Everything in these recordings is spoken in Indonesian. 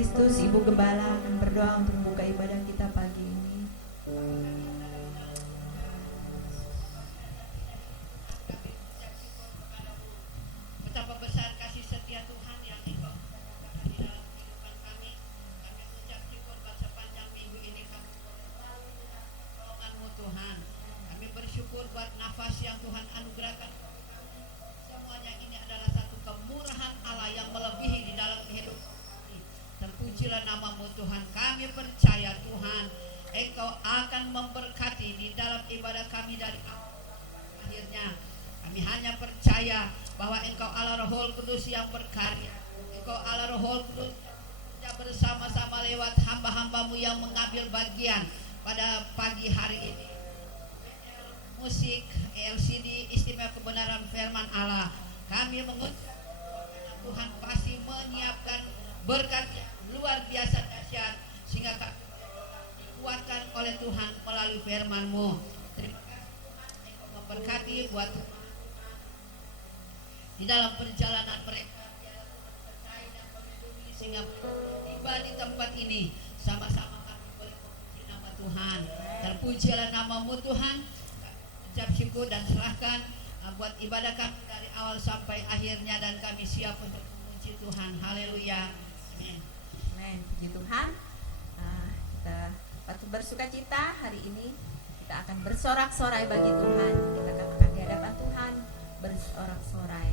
Kristus, Ibu Gembala akan berdoa untuk membuka ibadah kita pagi ini. Betapa besar kasih setia Tuhan yang Engkau kerjakan di dalam kehidupan kami. Kami mengucap syukur buat sepanjang minggu ini kami pertolongan-Mu Tuhan. Kami bersyukur buat nafas yang Tuhan anugerahkan. Semuanya ini adalah satu kemurahan Allah yang melebihi di dalam kehidupan kami. Terpujilah nama-Mu Tuhan. Kami percaya Tuhan, Engkau akan memberkati di dalam ibadah kami dari awal sampai akhirnya. Kami hanya percaya bahwa Engkau Allah Roh Kudus yang berkarya. Engkau Allah Roh Kudus yang bersama-sama lewat hamba-hamba-Mu yang mengambil bagian pada pagi hari ini. Musik LCD Istimewa Kebenaran Firman Allah. Kami mengucap Tuhan pasti menyiapkan berkat yang luar biasa dahsyat sehingga kami dikuatkan oleh Tuhan melalui firman-Mu. Terima kasih Tuhan, Engkau memberkati buat di dalam perjalanan mereka biar percaya dan melindungi sehingga tiba di tempat ini sama-sama kami boleh memuji nama Tuhan. Terpujilah nama-Mu Tuhan. Kami ucap syukur dan serahkan buat ibadah kami dari awal sampai akhirnya dan kami siap untuk memuji Tuhan. Haleluya. Amin. Amin. Puji Tuhan. Kita patut bersuka cita hari ini. Kita akan bersorak-sorai bagi Tuhan. Kita katakan di hadapan Tuhan, bersorak-sorai.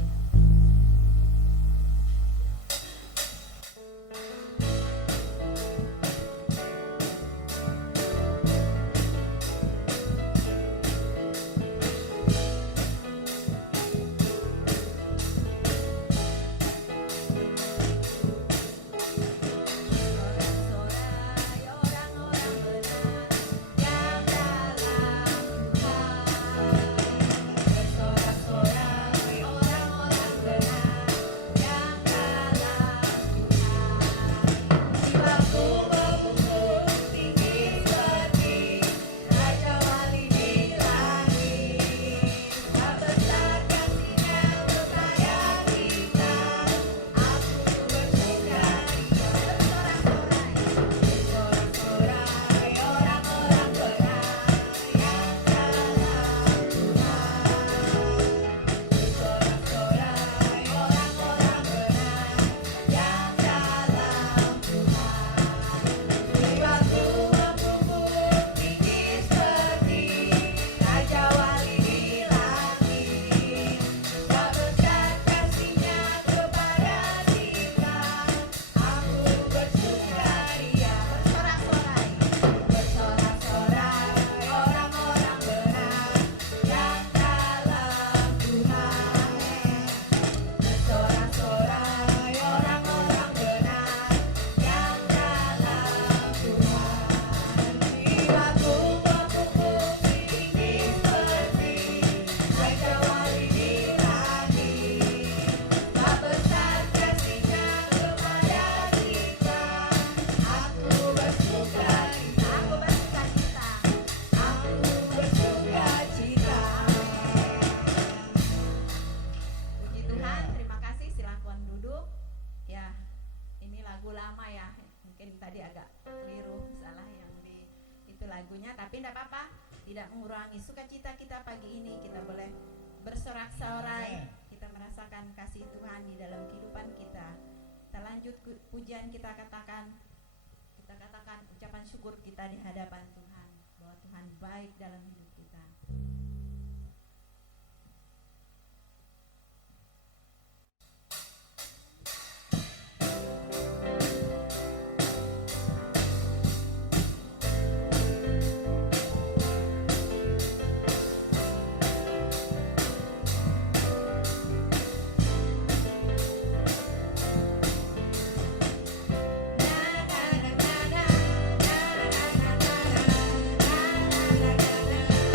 Lagunya, tapi tidak apa-apa, tidak mengurangi sukacita kita pagi ini. Kita boleh bersorak-sorai, kita merasakan kasih Tuhan di dalam kehidupan kita. Kita lanjut pujian, kita katakan ucapan syukur kita di hadapan Tuhan bahwa Tuhan baik dalam hidup kita. Na na na na na na na na na na na na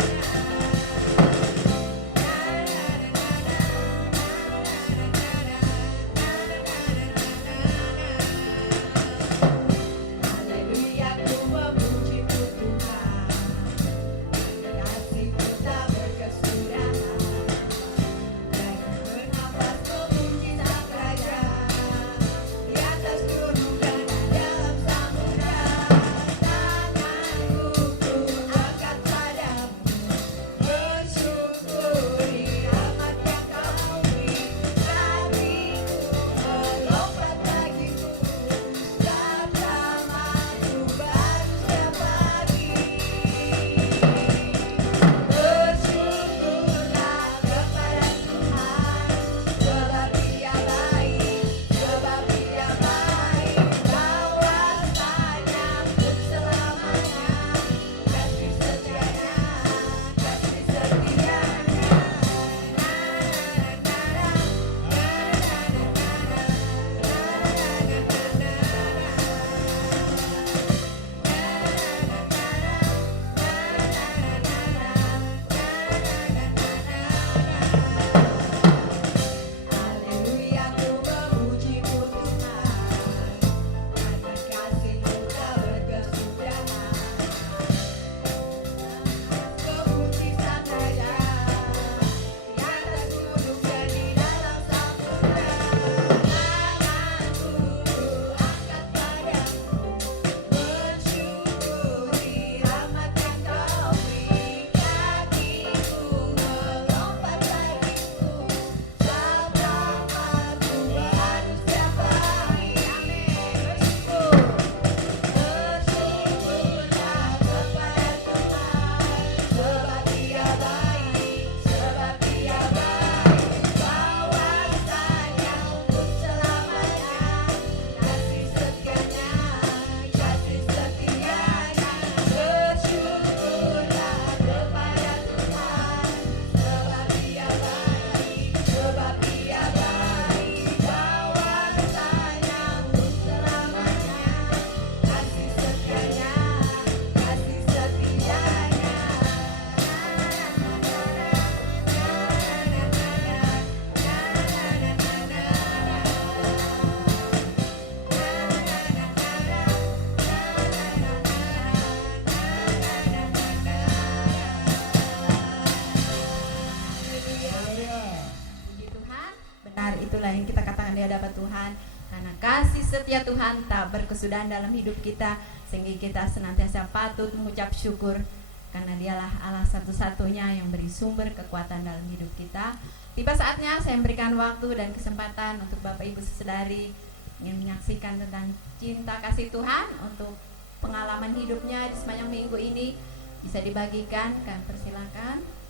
kita katakan di hadapan Tuhan, karena kasih setia Tuhan tak berkesudahan dalam hidup kita, sehingga kita senantiasa patut mengucap syukur, karena dialah Allah satu-satunya yang beri sumber kekuatan dalam hidup kita. Tiba saatnya saya memberikan waktu dan kesempatan untuk Bapak Ibu Saudari yang menyaksikan tentang cinta kasih Tuhan, untuk pengalaman hidupnya di sepanjang minggu ini bisa dibagikan. Kami persilakan.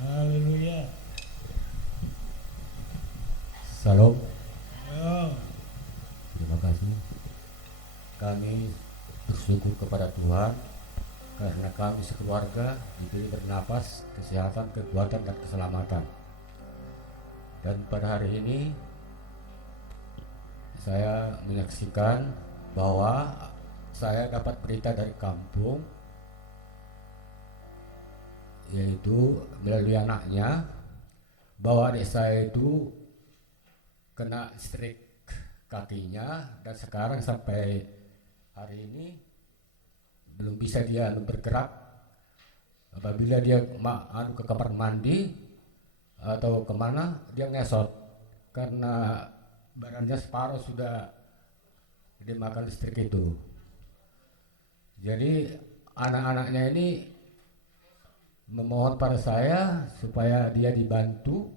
Haleluya. Salam. Oh, Terima kasih. Kami bersyukur kepada Tuhan karena kami sekeluarga diberi bernapas, kesehatan, kekuatan, dan keselamatan. Dan pada hari ini saya menyaksikan bahwa saya dapat berita dari kampung, yaitu melalui anaknya, bahwa adik saya itu kena listrik kakinya, dan sekarang sampai hari ini belum bisa dia bergerak. Apabila dia ke kamar mandi atau kemana, dia ngesot karena badannya separuh sudah dimakan listrik itu. Jadi anak-anaknya ini memohon pada saya supaya dia dibantu,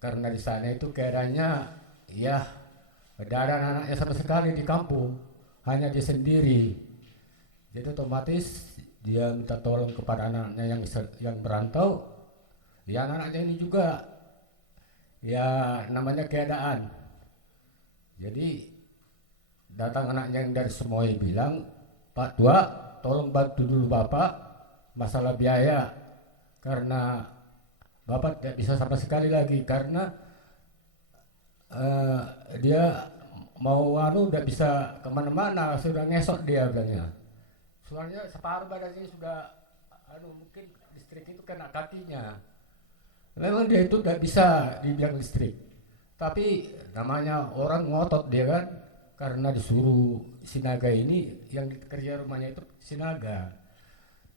karena di sana itu keadaannya ya tidak ada anak-anaknya sama sekali di kampung, hanya dia sendiri. Jadi otomatis dia minta tolong kepada anak-anaknya yang berantau. Ya anak-anaknya ini juga ya namanya keadaan. Jadi datang anaknya yang dari Semoy bilang, Pak Tua, tolong bantu dulu Bapak masalah biaya, karena Bapak tidak bisa sama sekali lagi, karena dia mau udah bisa kemana-mana, sudah ngesot dia bilangnya. Soalnya separuh badannya sudah mungkin listrik itu kena kakinya. Memang dia itu tidak bisa dibilang listrik, tapi namanya orang ngotot dia kan, karena disuruh Sinaga ini, yang kerja rumahnya itu Sinaga,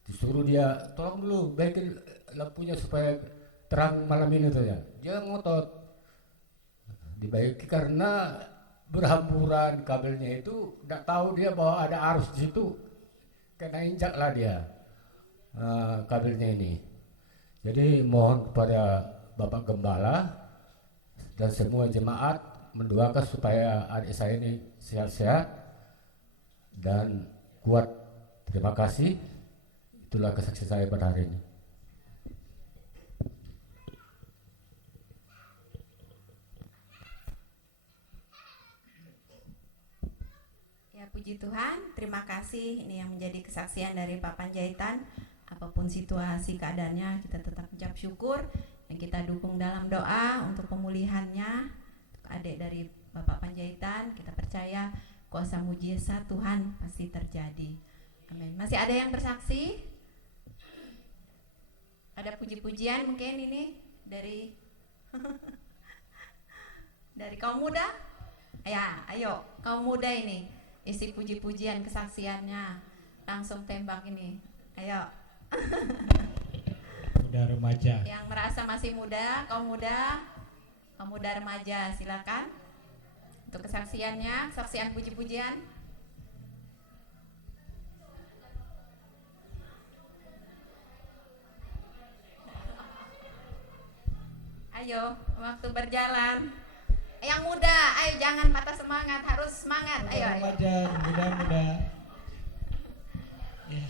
disuruh dia tolong dulu baikin lampunya supaya terang malam ini saja. Dia ngotot dibaiki karena berhamburan kabelnya itu, tidak tahu dia bahwa ada arus di situ, kena injak lah dia kabelnya ini. Jadi mohon kepada Bapak Gembala dan semua jemaat mendoakan supaya adik saya ini sehat-sehat dan kuat. Terima kasih. Itulah kesaksian saya pada hari ini. Ya, puji Tuhan, terima kasih. Ini yang menjadi kesaksian dari Pak Panjaitan. Apapun situasi keadaannya, kita tetap ucap syukur, yang kita dukung dalam doa untuk pemulihannya. Untuk adik dari Bapak Panjaitan, kita percaya kuasa mujizat Tuhan pasti terjadi. Amin. Masih ada yang bersaksi? Ada puji-pujian mungkin ini dari dari kaum muda? Ya, ayo kaum muda ini isi puji-pujian kesaksiannya, langsung tembak ini. Ayo. udah remaja. Yang merasa masih muda, kaum muda remaja, silakan untuk kesaksiannya, kesaksian puji-pujian. Ayo, waktu berjalan. Yang muda, ayo jangan patah semangat, harus semangat. Ayo, ayo. Remaja, muda-muda. Ya.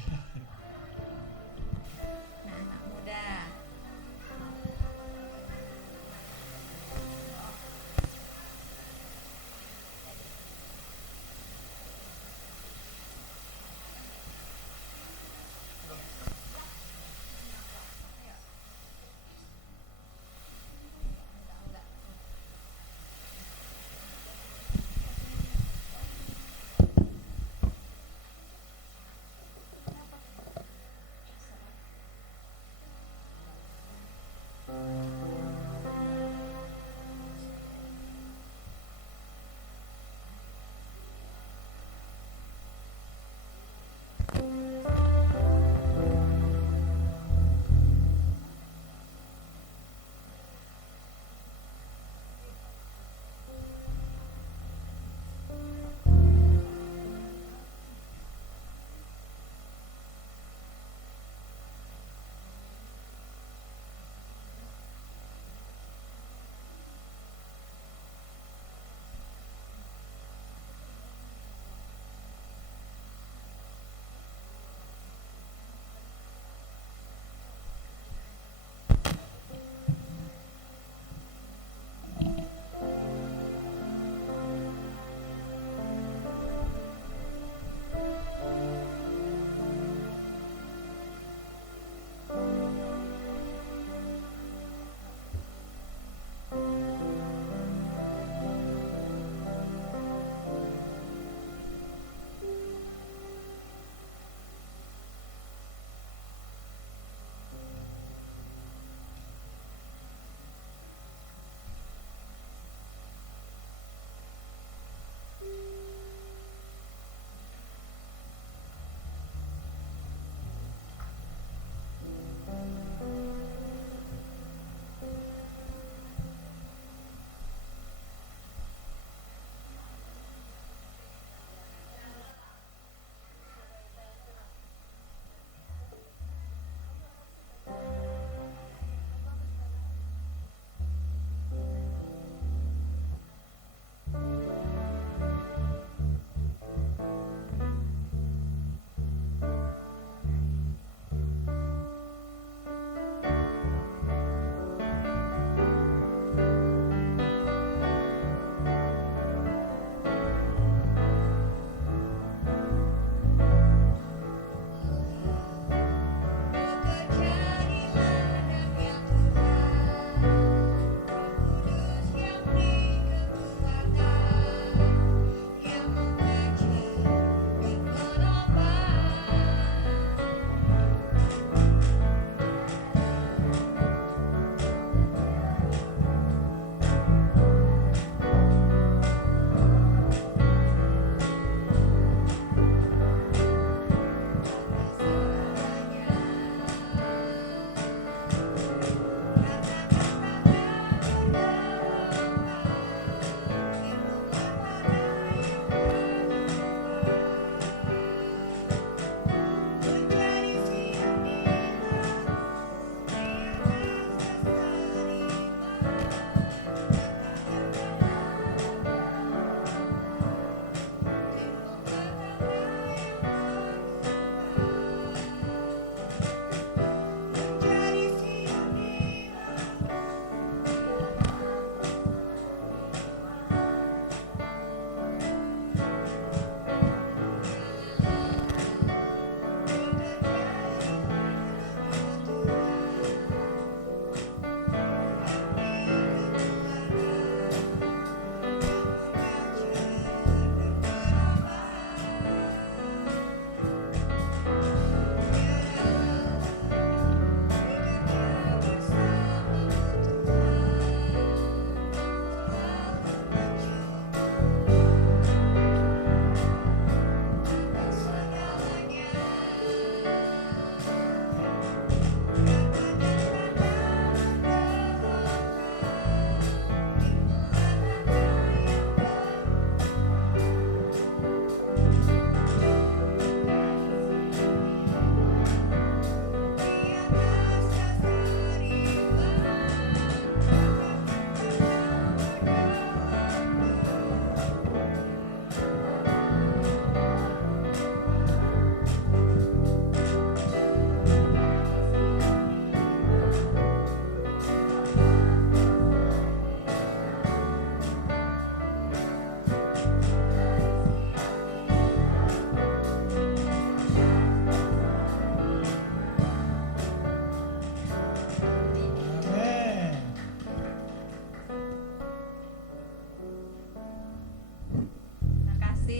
Nah, anak muda.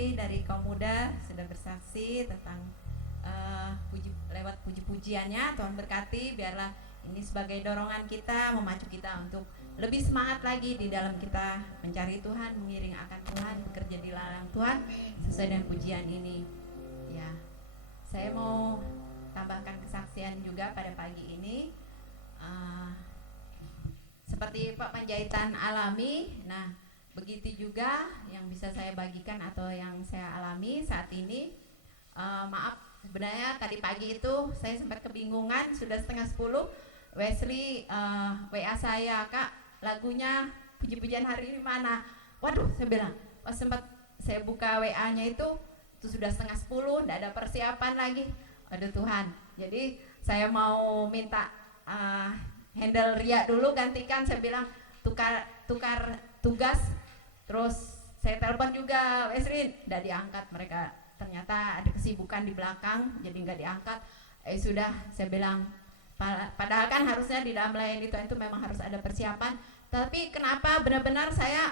kasih dari kaum muda sudah bersaksi tentang lewat puji-pujiannya. Tuhan berkati, biarlah ini sebagai dorongan kita, memacu kita untuk lebih semangat lagi di dalam kita mencari Tuhan, mengiring akan Tuhan, bekerja di ladang Tuhan sesuai dengan pujian ini. Ya, saya mau tambahkan kesaksian juga pada pagi ini. Seperti Pak Panjaitan alami, nah begitu juga yang bisa saya bagikan atau yang saya alami saat ini. Maaf, sebenarnya tadi pagi itu saya sempat kebingungan, sudah 9:30 Wesley WA saya, "Kak, lagunya puji-pujian hari ini mana?" Waduh, saya bilang, pas sempat saya buka WA-nya itu sudah 9:30, tidak ada persiapan lagi. Aduh Tuhan, jadi saya mau minta handle Ria dulu gantikan. Saya bilang tukar tugas, terus saya telepon juga Wesley, tidak diangkat mereka. Ternyata ada kesibukan di belakang, jadi nggak diangkat. Sudah, saya bilang, padahal kan harusnya di dalam melayani Tuhan itu memang harus ada persiapan. Tapi kenapa benar-benar saya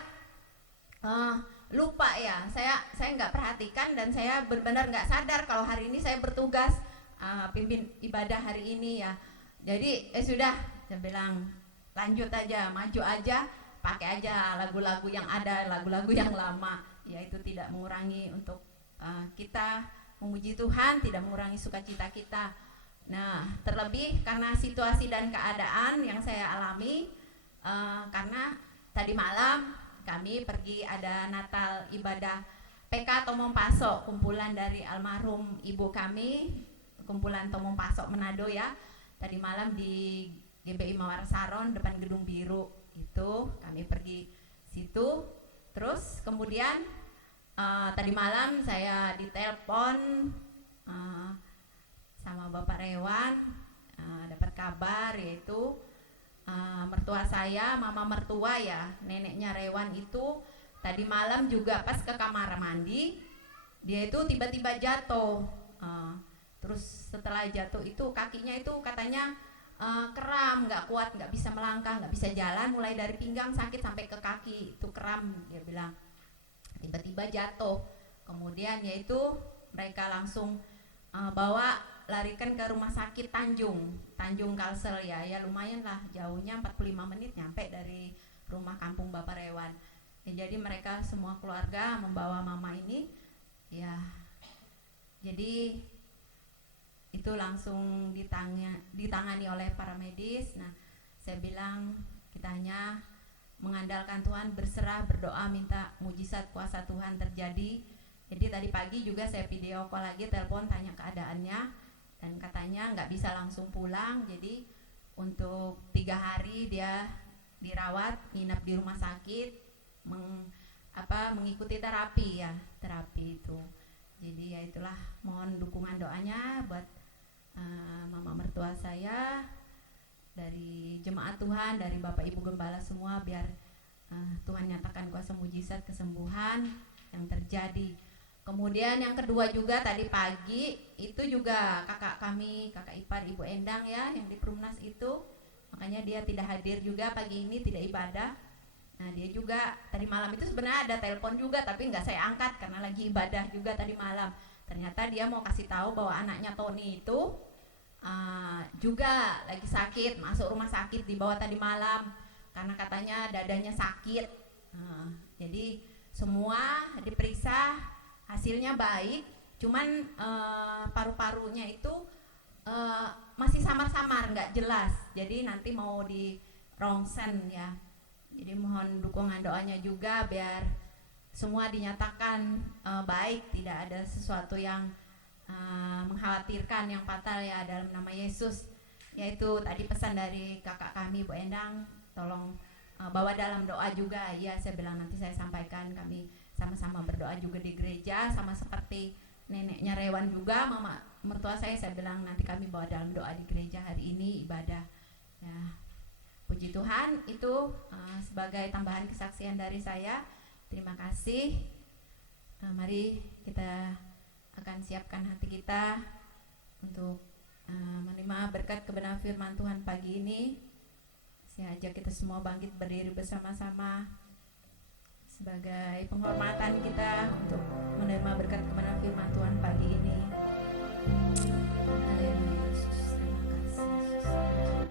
lupa ya, saya nggak perhatikan dan saya benar-benar nggak sadar kalau hari ini saya bertugas pimpin ibadah hari ini ya. Jadi sudah, saya bilang lanjut aja, maju aja, pakai aja lagu-lagu yang ada, lagu-lagu yang lama, yaitu tidak mengurangi untuk kita memuji Tuhan, tidak mengurangi sukacita kita. Nah, terlebih karena situasi dan keadaan yang saya alami, karena tadi malam kami pergi ada Natal ibadah PK Tomong Pasok, kumpulan dari almarhum ibu kami, kumpulan Tomong Pasok Manado ya. Tadi malam di GBI Mawar Saron depan Gedung Biru itu kami pergi situ. Terus kemudian tadi malam saya ditelepon sama Bapak Rewan, dapat kabar yaitu mertua saya, mama mertua ya, neneknya Rewan itu tadi malam juga pas ke kamar mandi, dia itu tiba-tiba jatuh. Terus setelah jatuh itu kakinya itu katanya kram, nggak kuat, nggak bisa melangkah, nggak bisa jalan, mulai dari pinggang sakit sampai ke kaki itu kram, dia bilang. Tiba-tiba jatuh, kemudian yaitu mereka langsung bawa, larikan ke rumah sakit Tanjung Kalsel ya lumayan lah, jauhnya 45 menit nyampe dari rumah kampung Bapak Rewan ya. Jadi mereka semua keluarga membawa mama ini ya, jadi itu langsung ditangani oleh para medis. Nah, saya bilang kita hanya mengandalkan Tuhan, berserah, berdoa, minta mujizat kuasa Tuhan terjadi. Jadi tadi pagi juga saya video call lagi, telepon tanya keadaannya, dan katanya nggak bisa langsung pulang. Jadi untuk 3 hari dia dirawat, nginap di rumah sakit, mengikuti terapi itu. Jadi ya itulah, mohon dukungan doanya buat mama mertua saya, dari jemaat Tuhan, dari Bapak Ibu Gembala semua, biar Tuhan nyatakan kuasa mujizat kesembuhan yang terjadi. Kemudian yang kedua juga tadi pagi itu juga kakak kami, kakak ipar Ibu Endang ya, yang di Perumnas itu, makanya dia tidak hadir juga pagi ini, tidak ibadah. Nah, dia juga tadi malam itu sebenarnya ada telepon juga, tapi nggak saya angkat karena lagi ibadah juga tadi malam. Ternyata dia mau kasih tahu bahwa anaknya Tony itu juga lagi sakit, masuk rumah sakit, dibawa tadi malam karena katanya dadanya sakit. Jadi semua diperiksa, hasilnya baik, cuman paru-parunya itu masih samar-samar, nggak jelas. Jadi nanti mau di rongsen ya. Jadi mohon dukungan doanya juga biar semua dinyatakan baik, tidak ada sesuatu yang mengkhawatirkan, yang fatal ya, dalam nama Yesus. Yaitu tadi pesan dari kakak kami Bu Endang, tolong bawa dalam doa juga ya. Saya bilang nanti saya sampaikan, kami sama-sama berdoa juga di gereja, sama seperti neneknya Rewan juga, mama mertua saya bilang nanti kami bawa dalam doa di gereja hari ini ibadah ya. Puji Tuhan, itu sebagai tambahan kesaksian dari saya. Terima kasih. Mari kita akan siapkan hati kita untuk menerima berkat kebenaran firman Tuhan pagi ini. Saya ajak kita semua bangkit berdiri bersama-sama sebagai penghormatan kita untuk menerima menerima berkat kebenaran firman Tuhan pagi ini. Haleluya Yesus, terima kasih Yesus.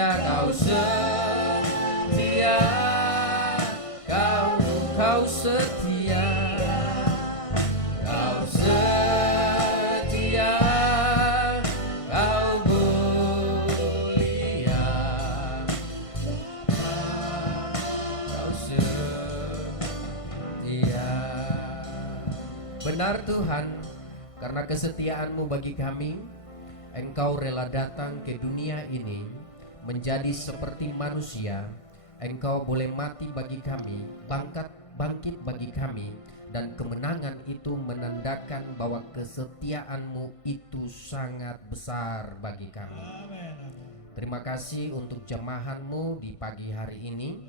setia, kau setia, kau setia, kau setia, kau mulia, kau setia. Benar Tuhan, karena kesetiaan-Mu bagi kami, Engkau rela datang ke dunia ini menjadi seperti manusia. Engkau boleh mati bagi kami, bangkit bagi kami, dan kemenangan itu menandakan bahwa kesetiaan-Mu itu sangat besar bagi kami. Amin. Terima kasih untuk jemahan-Mu di pagi hari ini.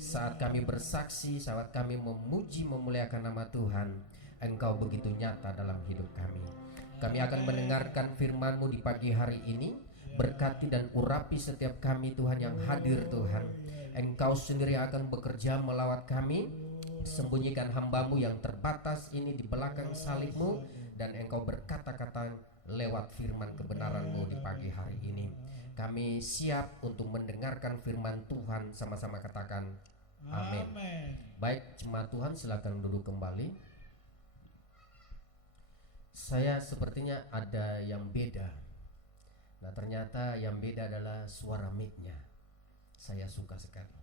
Saat kami bersaksi, saat kami memuji memuliakan nama Tuhan, Engkau begitu nyata dalam hidup kami. Kami akan mendengarkan firman-Mu di pagi hari ini. Berkati dan urapi setiap kami Tuhan yang hadir Tuhan. Engkau sendiri akan bekerja melawat kami. Sembunyikan hamba-Mu yang terbatas ini di belakang salib-Mu, dan Engkau berkata-kata lewat firman kebenaran-Mu di pagi hari ini. Kami siap untuk mendengarkan firman Tuhan. Sama-sama katakan amin. Baik, jemaat Tuhan silakan duduk kembali. Saya sepertinya ada yang beda. Nah, ternyata yang beda adalah suara mic-nya. Saya suka sekali.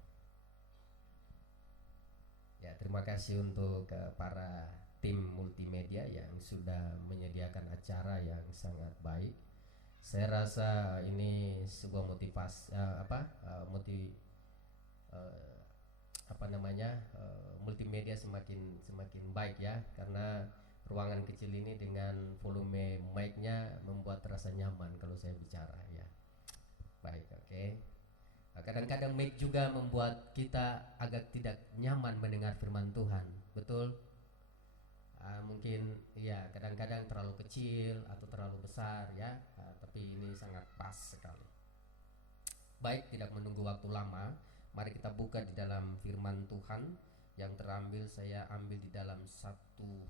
Ya, terima kasih untuk para tim multimedia yang sudah menyediakan acara yang sangat baik. Saya rasa ini sebuah motivasi multimedia semakin baik ya, karena ruangan kecil ini dengan volume mic-nya membuat terasa nyaman kalau saya bicara ya. Baik, oke. Kadang-kadang mic juga membuat kita agak tidak nyaman mendengar firman Tuhan, betul? Mungkin ya kadang-kadang terlalu kecil atau terlalu besar ya, tapi ini sangat pas sekali. Baik, tidak menunggu waktu lama, mari kita buka di dalam firman Tuhan yang terambil, saya ambil di dalam satu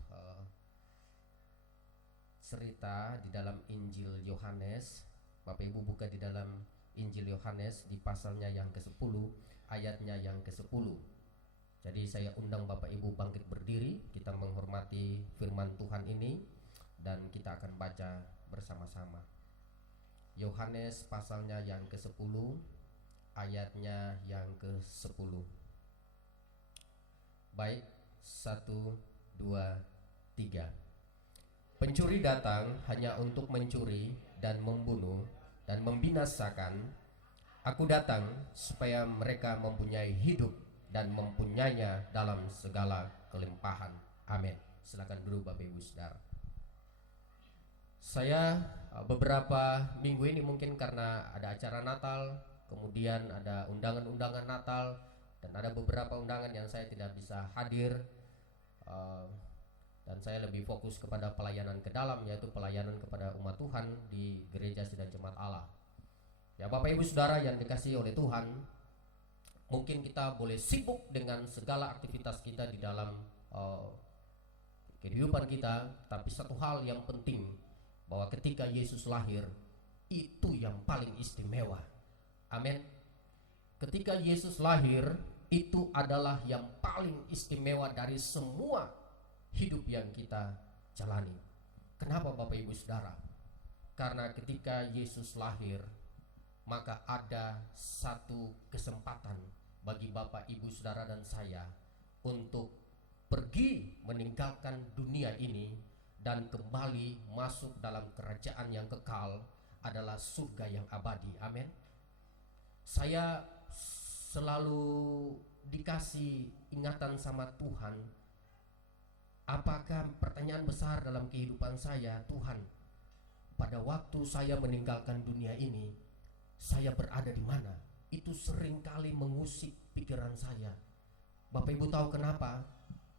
cerita di dalam Injil Yohanes. Bapak Ibu buka di dalam Injil Yohanes di pasalnya yang ke-10, ayatnya yang ke-10. Jadi saya undang Bapak Ibu bangkit berdiri, kita menghormati firman Tuhan ini dan kita akan baca bersama-sama. Yohanes pasalnya yang ke-10, ayatnya yang ke-10. Baik, 1, 2, 3. Pencuri datang hanya untuk mencuri dan membunuh dan membinasakan. Aku datang supaya mereka mempunyai hidup dan mempunyainya dalam segala kelimpahan. Amin. Silakan duduk Bapak Ibu Saudara. Saya beberapa minggu ini mungkin karena ada acara Natal, kemudian ada undangan-undangan Natal, dan ada beberapa undangan yang saya tidak bisa hadir, dan saya lebih fokus kepada pelayanan ke dalam, yaitu pelayanan kepada umat Tuhan di Gereja Sidang Jemaat Allah. Ya Bapak Ibu Saudara yang dikasihi oleh Tuhan, mungkin kita boleh sibuk dengan segala aktivitas kita di dalam kehidupan kita, tapi satu hal yang penting, bahwa ketika Yesus lahir, itu yang paling istimewa. Amin. Ketika Yesus lahir, itu adalah yang paling istimewa dari semua hidup yang kita jalani. Kenapa Bapak Ibu Saudara? Karena ketika Yesus lahir, maka ada satu kesempatan bagi Bapak Ibu Saudara dan saya untuk pergi meninggalkan dunia ini dan kembali masuk dalam kerajaan yang kekal, adalah surga yang abadi. Amin. Saya selalu dikasih ingatan sama Tuhan. Apakah pertanyaan besar dalam kehidupan saya, Tuhan, pada waktu saya meninggalkan dunia ini, saya berada di mana? Itu seringkali mengusik pikiran saya. Bapak Ibu tahu kenapa?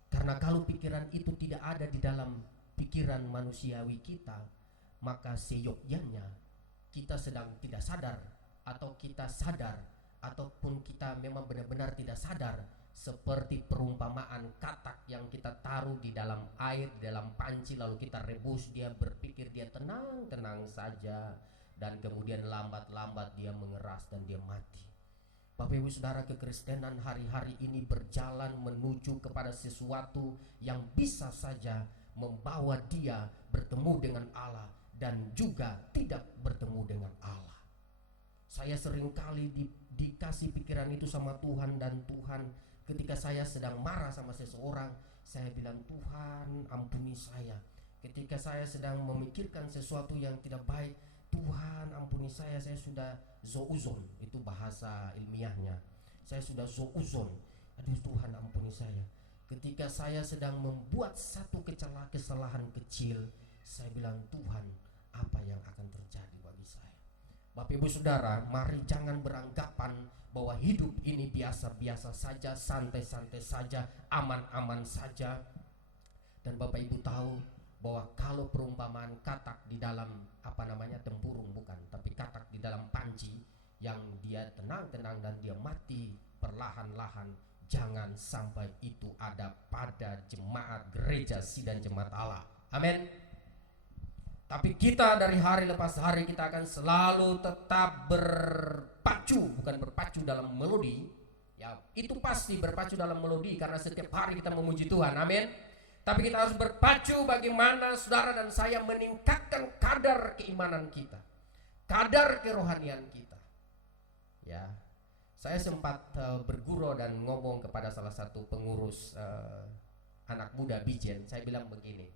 Karena kalau pikiran itu tidak ada di dalam pikiran manusiawi kita, maka seyogyanya kita sedang tidak sadar, atau kita sadar, ataupun kita memang benar-benar tidak sadar, seperti perumpamaan katak yang kita taruh di dalam air, di dalam panci, lalu kita rebus, dia berpikir dia tenang-tenang saja, dan kemudian lambat-lambat dia mengeras dan dia mati. Bapak Ibu Saudara, kekristenan hari-hari ini berjalan menuju kepada sesuatu yang bisa saja membawa dia bertemu dengan Allah dan juga tidak bertemu dengan Allah. Saya seringkali dikasih pikiran itu sama Tuhan, dan Tuhan, ketika saya sedang marah sama seseorang, saya bilang, Tuhan ampuni saya. Ketika saya sedang memikirkan sesuatu yang tidak baik, Tuhan ampuni saya sudah zouzon, itu bahasa ilmiahnya. Saya sudah zouzon, aduh Tuhan ampuni saya. Ketika saya sedang membuat satu kesalahan kecil, saya bilang, Tuhan, apa yang akan terjadi bagi saya? Bapak Ibu Saudara, mari jangan beranggapan bahwa hidup ini biasa-biasa saja, santai-santai saja, aman-aman saja. Dan Bapak Ibu tahu bahwa kalau perumpamaan katak di dalam tempurung, bukan, tapi katak di dalam panci yang dia tenang-tenang dan dia mati perlahan-lahan, jangan sampai itu ada pada jemaat gereja sidang jemaat Allah. Amin. Tapi kita dari hari lepas hari kita akan selalu tetap berpacu, bukan berpacu dalam melodi. Ya, itu pasti berpacu dalam melodi karena setiap hari kita memuji Tuhan. Amin. Tapi kita harus berpacu bagaimana saudara dan saya meningkatkan kadar keimanan kita, kadar kerohanian kita. Ya, saya sempat bergurau dan ngomong kepada salah satu pengurus anak muda Bijen. Saya bilang begini,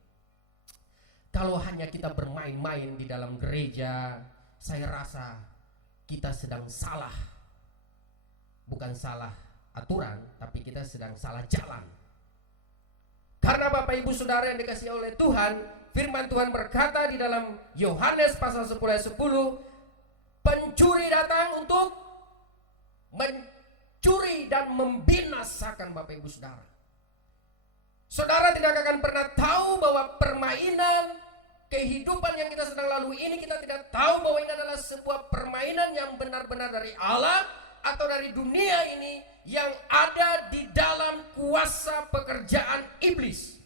kalau hanya kita bermain-main di dalam gereja, saya rasa kita sedang salah. Bukan salah aturan, tapi kita sedang salah jalan. Karena Bapak Ibu Saudara yang dikasihi oleh Tuhan, firman Tuhan berkata di dalam Yohanes pasal 10 ayat 10, pencuri datang untuk mencuri dan membinasakan. Bapak Ibu Saudara, saudara tidak akan pernah tahu bahwa permainan kehidupan yang kita sedang lalui ini, kita tidak tahu bahwa ini adalah sebuah permainan yang benar-benar dari Allah atau dari dunia ini yang ada di dalam kuasa pekerjaan iblis.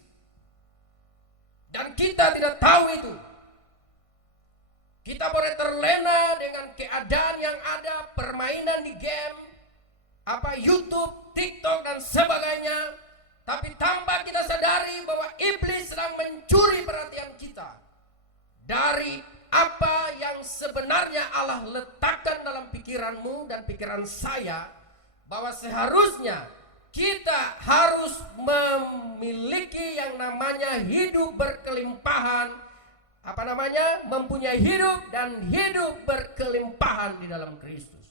Dan kita tidak tahu itu. Kita boleh terlena dengan keadaan yang ada, permainan di game, YouTube, TikTok dan sebagainya. Tapi tanpa kita sadari bahwa iblis sedang mencuri perhatian kita dari apa yang sebenarnya Allah letakkan dalam pikiranmu dan pikiran saya, bahwa seharusnya kita harus memiliki yang namanya hidup berkelimpahan, mempunyai hidup dan hidup berkelimpahan di dalam Kristus.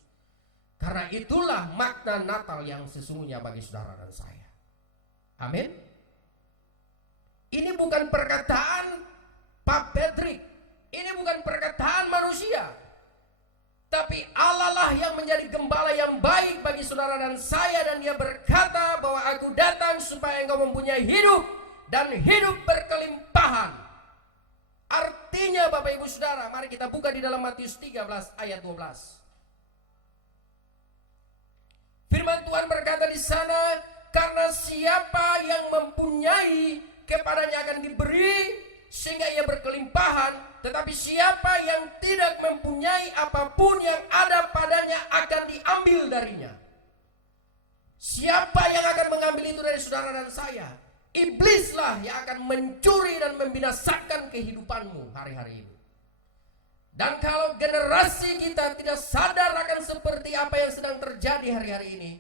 Karena itulah makna Natal yang sesungguhnya bagi saudara dan saya. Amin. Ini bukan perkataan Pak Patrick, ini bukan perkataan manusia, tapi Allah lah yang menjadi gembala yang baik bagi saudara dan saya, dan dia berkata bahwa aku datang supaya engkau mempunyai hidup dan hidup berkelimpahan. Artinya Bapak Ibu Saudara, mari kita buka di dalam Matius 13 ayat 12. Firman Tuhan berkata di sana, karena siapa yang mempunyai kepadanya akan diberi sehingga ia berkelimpahan, tetapi siapa yang tidak mempunyai apapun yang ada padanya akan diambil darinya. Siapa yang akan mengambil itu dari saudara dan saya? Iblislah yang akan mencuri dan membinasakan kehidupanmu hari-hari ini. Dan kalau generasi kita tidak sadar akan seperti apa yang sedang terjadi hari-hari ini,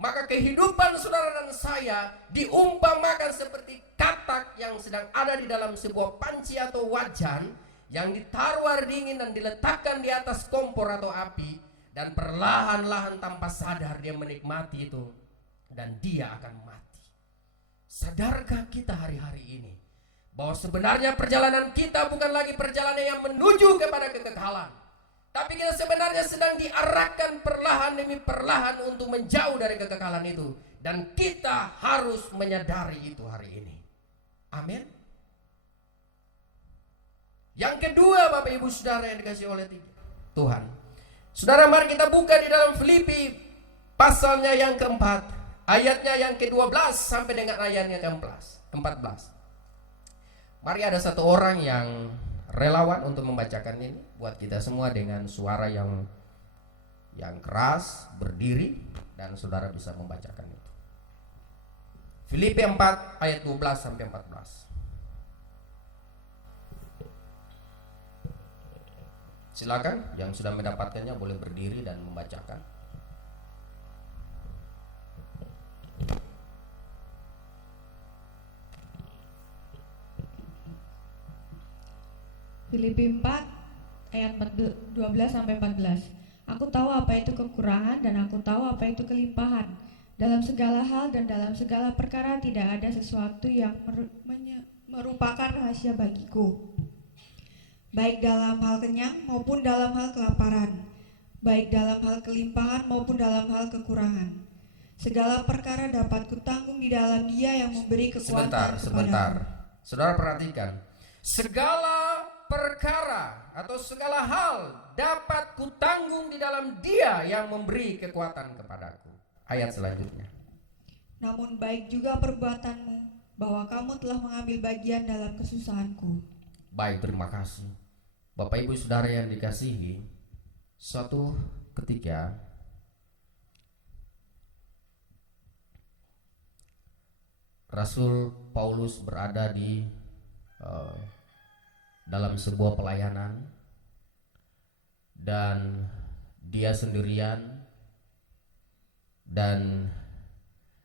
maka kehidupan saudara dan saya diumpamakan seperti katak yang sedang ada di dalam sebuah panci atau wajan yang ditaruh air dingin dan diletakkan di atas kompor atau api, dan perlahan-lahan tanpa sadar dia menikmati itu dan dia akan mati. Sadarkah kita hari-hari ini bahwa sebenarnya perjalanan kita bukan lagi perjalanan yang menuju kepada kekekalan, tapi kita sebenarnya sedang diarahkan perlahan demi perlahan untuk menjauh dari kekekalan itu. Dan kita harus menyadari itu hari ini. Amin. Yang kedua Bapak Ibu Saudara yang dikasihi oleh Tuhan, saudara, mari kita buka di dalam Filipi pasalnya yang keempat, ayatnya yang ke-12 sampai dengan ayatnya ke-14. Mari, ada satu orang yang relawan untuk membacakan ini buat kita semua dengan suara yang keras, berdiri, dan saudara bisa membacakan itu. Filipi 4 ayat 12 sampai 14. Silakan yang sudah mendapatkannya boleh berdiri dan membacakan. Filipi 4 ayat 12 sampai 14. Aku tahu apa itu kekurangan dan aku tahu apa itu kelimpahan. Dalam segala hal dan dalam segala perkara tidak ada sesuatu yang merupakan rahasia bagiku. Baik dalam hal kenyang maupun dalam hal kelaparan, baik dalam hal kelimpahan maupun dalam hal kekurangan. Segala perkara dapat kutanggung di dalam Dia yang memberi kekuatan Sebentar. kepadaku. Saudara perhatikan. Segala perkara atau segala hal dapat kutanggung di dalam Dia yang memberi kekuatan kepadaku. Ayat selanjutnya. Namun baik juga perbuatanmu, bahwa kamu telah mengambil bagian dalam kesusahanku. Baik, terima kasih. Bapak Ibu Saudara yang dikasihi, suatu ketika Rasul Paulus berada di dalam sebuah pelayanan, dan dia sendirian, dan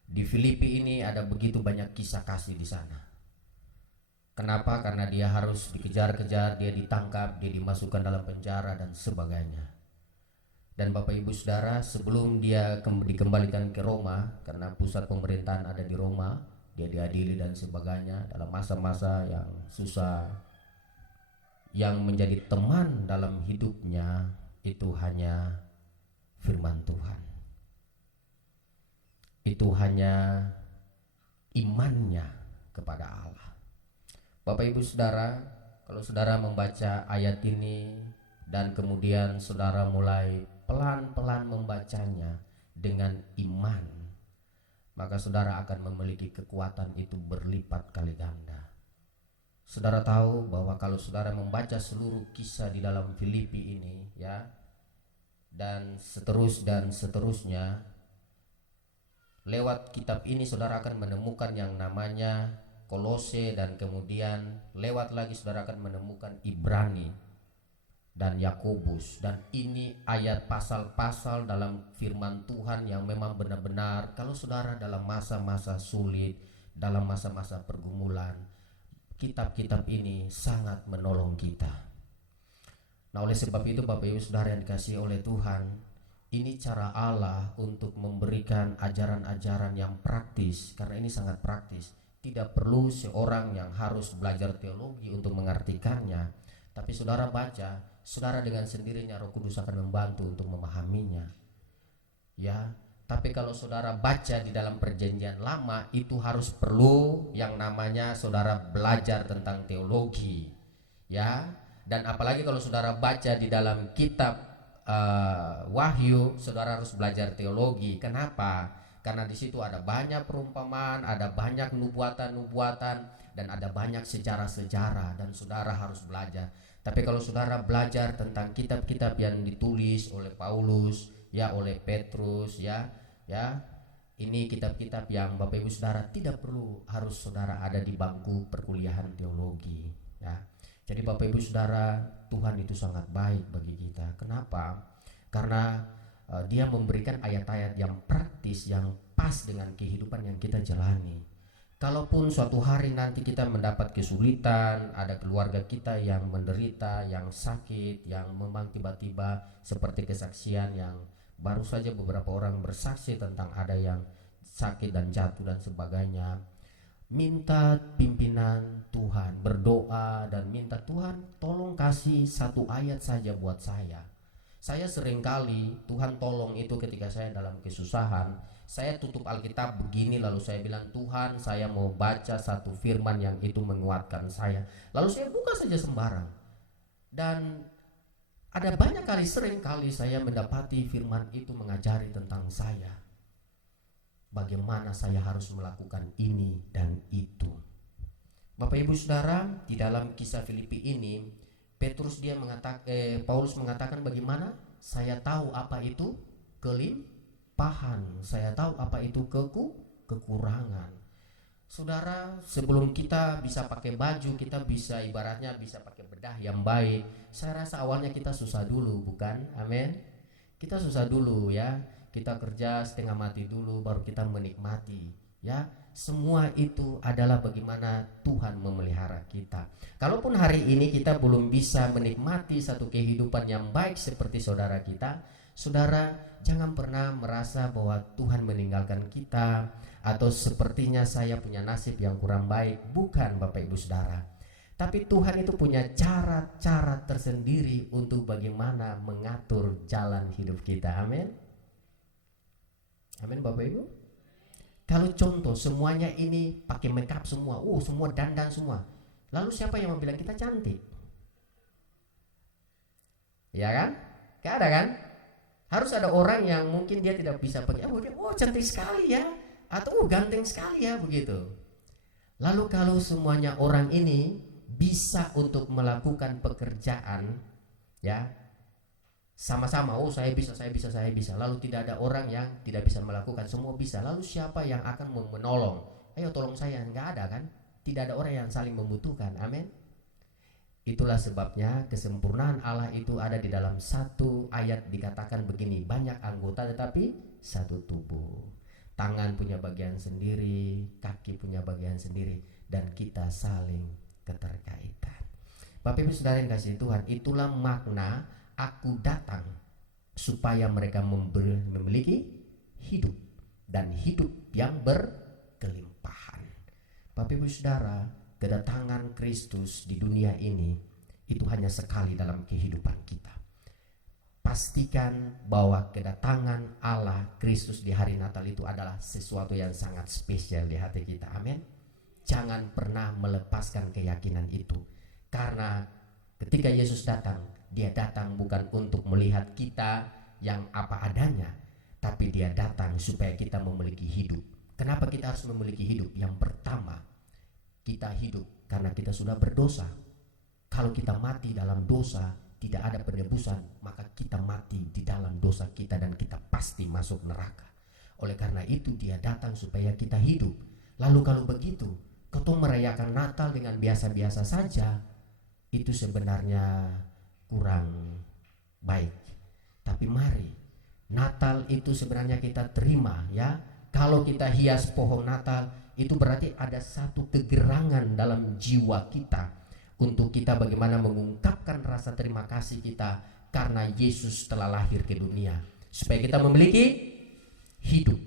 di Filipi ini ada begitu banyak kisah kasih di sana. Kenapa? Karena dia harus dikejar-kejar, dia ditangkap, dia dimasukkan dalam penjara dan sebagainya. Dan Bapak Ibu Saudara, sebelum dia dikembalikan ke Roma, karena pusat pemerintahan ada di Roma, dia diadili dan sebagainya dalam masa-masa yang susah. Yang menjadi teman dalam hidupnya itu hanya firman Tuhan. Itu hanya imannya kepada Allah. Bapak Ibu Saudara, kalau saudara membaca ayat ini dan kemudian saudara mulai pelan-pelan membacanya dengan iman, maka saudara akan memiliki kekuatan itu berlipat kali ganda. Saudara tahu bahwa kalau saudara membaca seluruh kisah di dalam Filipi ini, ya, dan seterusnya, lewat kitab ini saudara akan menemukan yang namanya Kolose, dan kemudian lewat lagi saudara akan menemukan Ibrani dan Yakobus. Dan ini ayat pasal-pasal dalam firman Tuhan yang memang benar-benar kalau saudara dalam masa-masa sulit, dalam masa-masa pergumulan, kitab-kitab ini sangat menolong kita. Nah, oleh sebab itu Bapak Ibu Saudara yang dikasihi oleh Tuhan, ini cara Allah untuk memberikan ajaran-ajaran yang praktis, karena ini sangat praktis. Tidak perlu seorang yang harus belajar teologi untuk mengartikannya, tapi saudara baca, saudara dengan sendirinya Roh Kudus akan membantu untuk memahaminya. Ya, tapi kalau saudara baca di dalam perjanjian lama, itu harus perlu yang namanya saudara belajar tentang teologi, ya. Dan apalagi kalau saudara baca di dalam kitab Wahyu, saudara harus belajar teologi. Kenapa? Karena di situ ada banyak perumpamaan, ada banyak nubuatan-nubuatan, dan ada banyak sejarah-sejarah, dan saudara harus belajar. Tapi kalau saudara belajar tentang kitab-kitab yang ditulis oleh Paulus, ya, oleh Petrus, ya, ini kitab-kitab yang Bapak Ibu Saudara tidak perlu harus saudara ada di bangku perkuliahan teologi, ya. Jadi Bapak Ibu Saudara, Tuhan itu sangat baik bagi kita. Kenapa? Karena Dia memberikan ayat-ayat yang praktis, yang pas dengan kehidupan yang kita jalani. Kalaupun suatu hari nanti kita mendapat kesulitan, ada keluarga kita yang menderita, yang sakit, yang memang tiba-tiba seperti kesaksian yang baru saja beberapa orang bersaksi tentang ada yang sakit dan jatuh dan sebagainya. Minta pimpinan Tuhan, berdoa dan minta Tuhan tolong kasih satu ayat saja buat saya. Saya seringkali Tuhan tolong itu ketika saya dalam kesusahan, saya tutup Alkitab begini lalu saya bilang, Tuhan saya mau baca satu firman yang itu menguatkan saya. Lalu saya buka saja sembarang. Dan ada banyak kali, sering kali saya mendapati firman itu mengajari tentang saya. Bagaimana saya harus melakukan ini dan itu. Bapak Ibu Saudara, di dalam kisah Filipi ini Paulus mengatakan bagaimana? Saya tahu apa itu kelimpahan, saya tahu apa itu kekurangan. Saudara, sebelum kita bisa pakai baju, kita bisa ibaratnya bisa pakai bedah yang baik. Saya rasa awalnya kita susah dulu, bukan? Amin. Kita susah dulu ya. Kita kerja setengah mati dulu baru kita menikmati, ya. Semua itu adalah bagaimana Tuhan memelihara kita. Kalaupun hari ini kita belum bisa menikmati satu kehidupan yang baik seperti saudara kita, saudara jangan pernah merasa bahwa Tuhan meninggalkan kita atau sepertinya saya punya nasib yang kurang baik. Bukan, Bapak Ibu Saudara. Tapi Tuhan itu punya cara-cara tersendiri untuk bagaimana mengatur jalan hidup kita. Amin. Amin, Bapak Ibu. Kalau contoh semuanya ini pakai makeup semua, semua dandan semua, lalu siapa yang bilang kita cantik? Ya kan? Gak ada kan? Harus ada orang yang mungkin dia tidak bisa pakai, cantik sekali ya, atau ganteng sekali ya, begitu. Lalu kalau semuanya orang ini bisa untuk melakukan pekerjaan, ya, sama-sama, saya bisa. Lalu tidak ada orang yang tidak bisa melakukan, semua bisa. Lalu siapa yang akan menolong? Ayo tolong saya, nggak ada kan? Tidak ada orang yang saling membutuhkan. Amin. Itulah sebabnya kesempurnaan Allah itu ada di dalam satu ayat dikatakan begini, banyak anggota tetapi satu tubuh. Tangan punya bagian sendiri, kaki punya bagian sendiri, dan kita saling keterkaitan. Bapak Ibu Saudara yang kasih Tuhan, itulah makna aku datang supaya mereka memiliki hidup dan hidup yang berkelimpahan. Bapak Ibu Saudara, kedatangan Kristus di dunia ini itu hanya sekali dalam kehidupan kita. Pastikan bahwa kedatangan Allah Kristus di hari Natal itu adalah sesuatu yang sangat spesial di hati kita. Amin. Jangan pernah melepaskan keyakinan itu, karena ketika Yesus datang, dia datang bukan untuk melihat kita yang apa adanya, tapi dia datang supaya kita memiliki hidup. Kenapa kita harus memiliki hidup? Yang pertama, kita hidup karena kita sudah berdosa. Kalau kita mati dalam dosa, tidak ada penebusan, maka kita mati di dalam dosa kita dan kita pasti masuk neraka. Oleh karena itu dia datang supaya kita hidup. Lalu kalau begitu, kita merayakan Natal dengan biasa-biasa saja, itu sebenarnya kurang baik. Tapi mari, Natal itu sebenarnya kita terima, ya. Kalau kita hias pohon Natal, itu berarti ada satu kegerangan dalam jiwa kita untuk kita bagaimana mengungkapkan rasa terima kasih kita karena Yesus telah lahir ke dunia supaya kita memiliki hidup.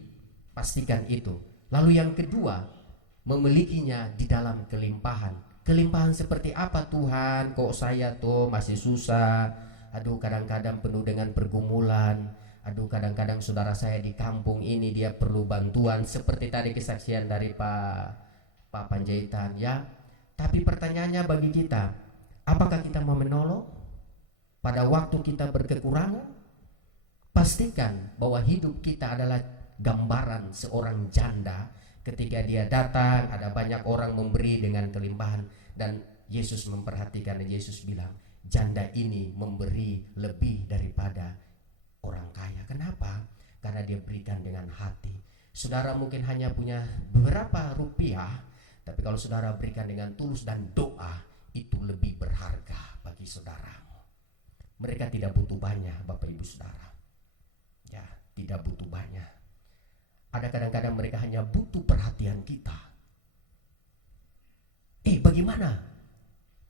Pastikan itu. Lalu yang kedua, memilikinya di dalam kelimpahan. Kelimpahan seperti apa Tuhan? Kok saya tuh masih susah? Aduh, kadang-kadang penuh dengan pergumulan. Aduh, kadang-kadang saudara saya di kampung ini dia perlu bantuan, seperti tadi kesaksian dari Pak Panjaitan, ya. Tapi pertanyaannya bagi kita, apakah kita mau menolong pada waktu kita berkekurangan? Pastikan bahwa hidup kita adalah gambaran seorang janda. Ketika dia datang, ada banyak orang memberi dengan kelimpahan, dan Yesus memperhatikan, dan Yesus bilang, janda ini memberi lebih daripada orang kaya. Kenapa? Karena dia berikan dengan hati. Saudara mungkin hanya punya beberapa rupiah, tapi kalau saudara berikan dengan tulus dan doa, itu lebih berharga bagi saudaramu. Mereka tidak butuh banyak, Bapak Ibu Saudara. Ya, tidak butuh banyak. Ada kadang-kadang mereka hanya butuh perhatian kita. Bagaimana?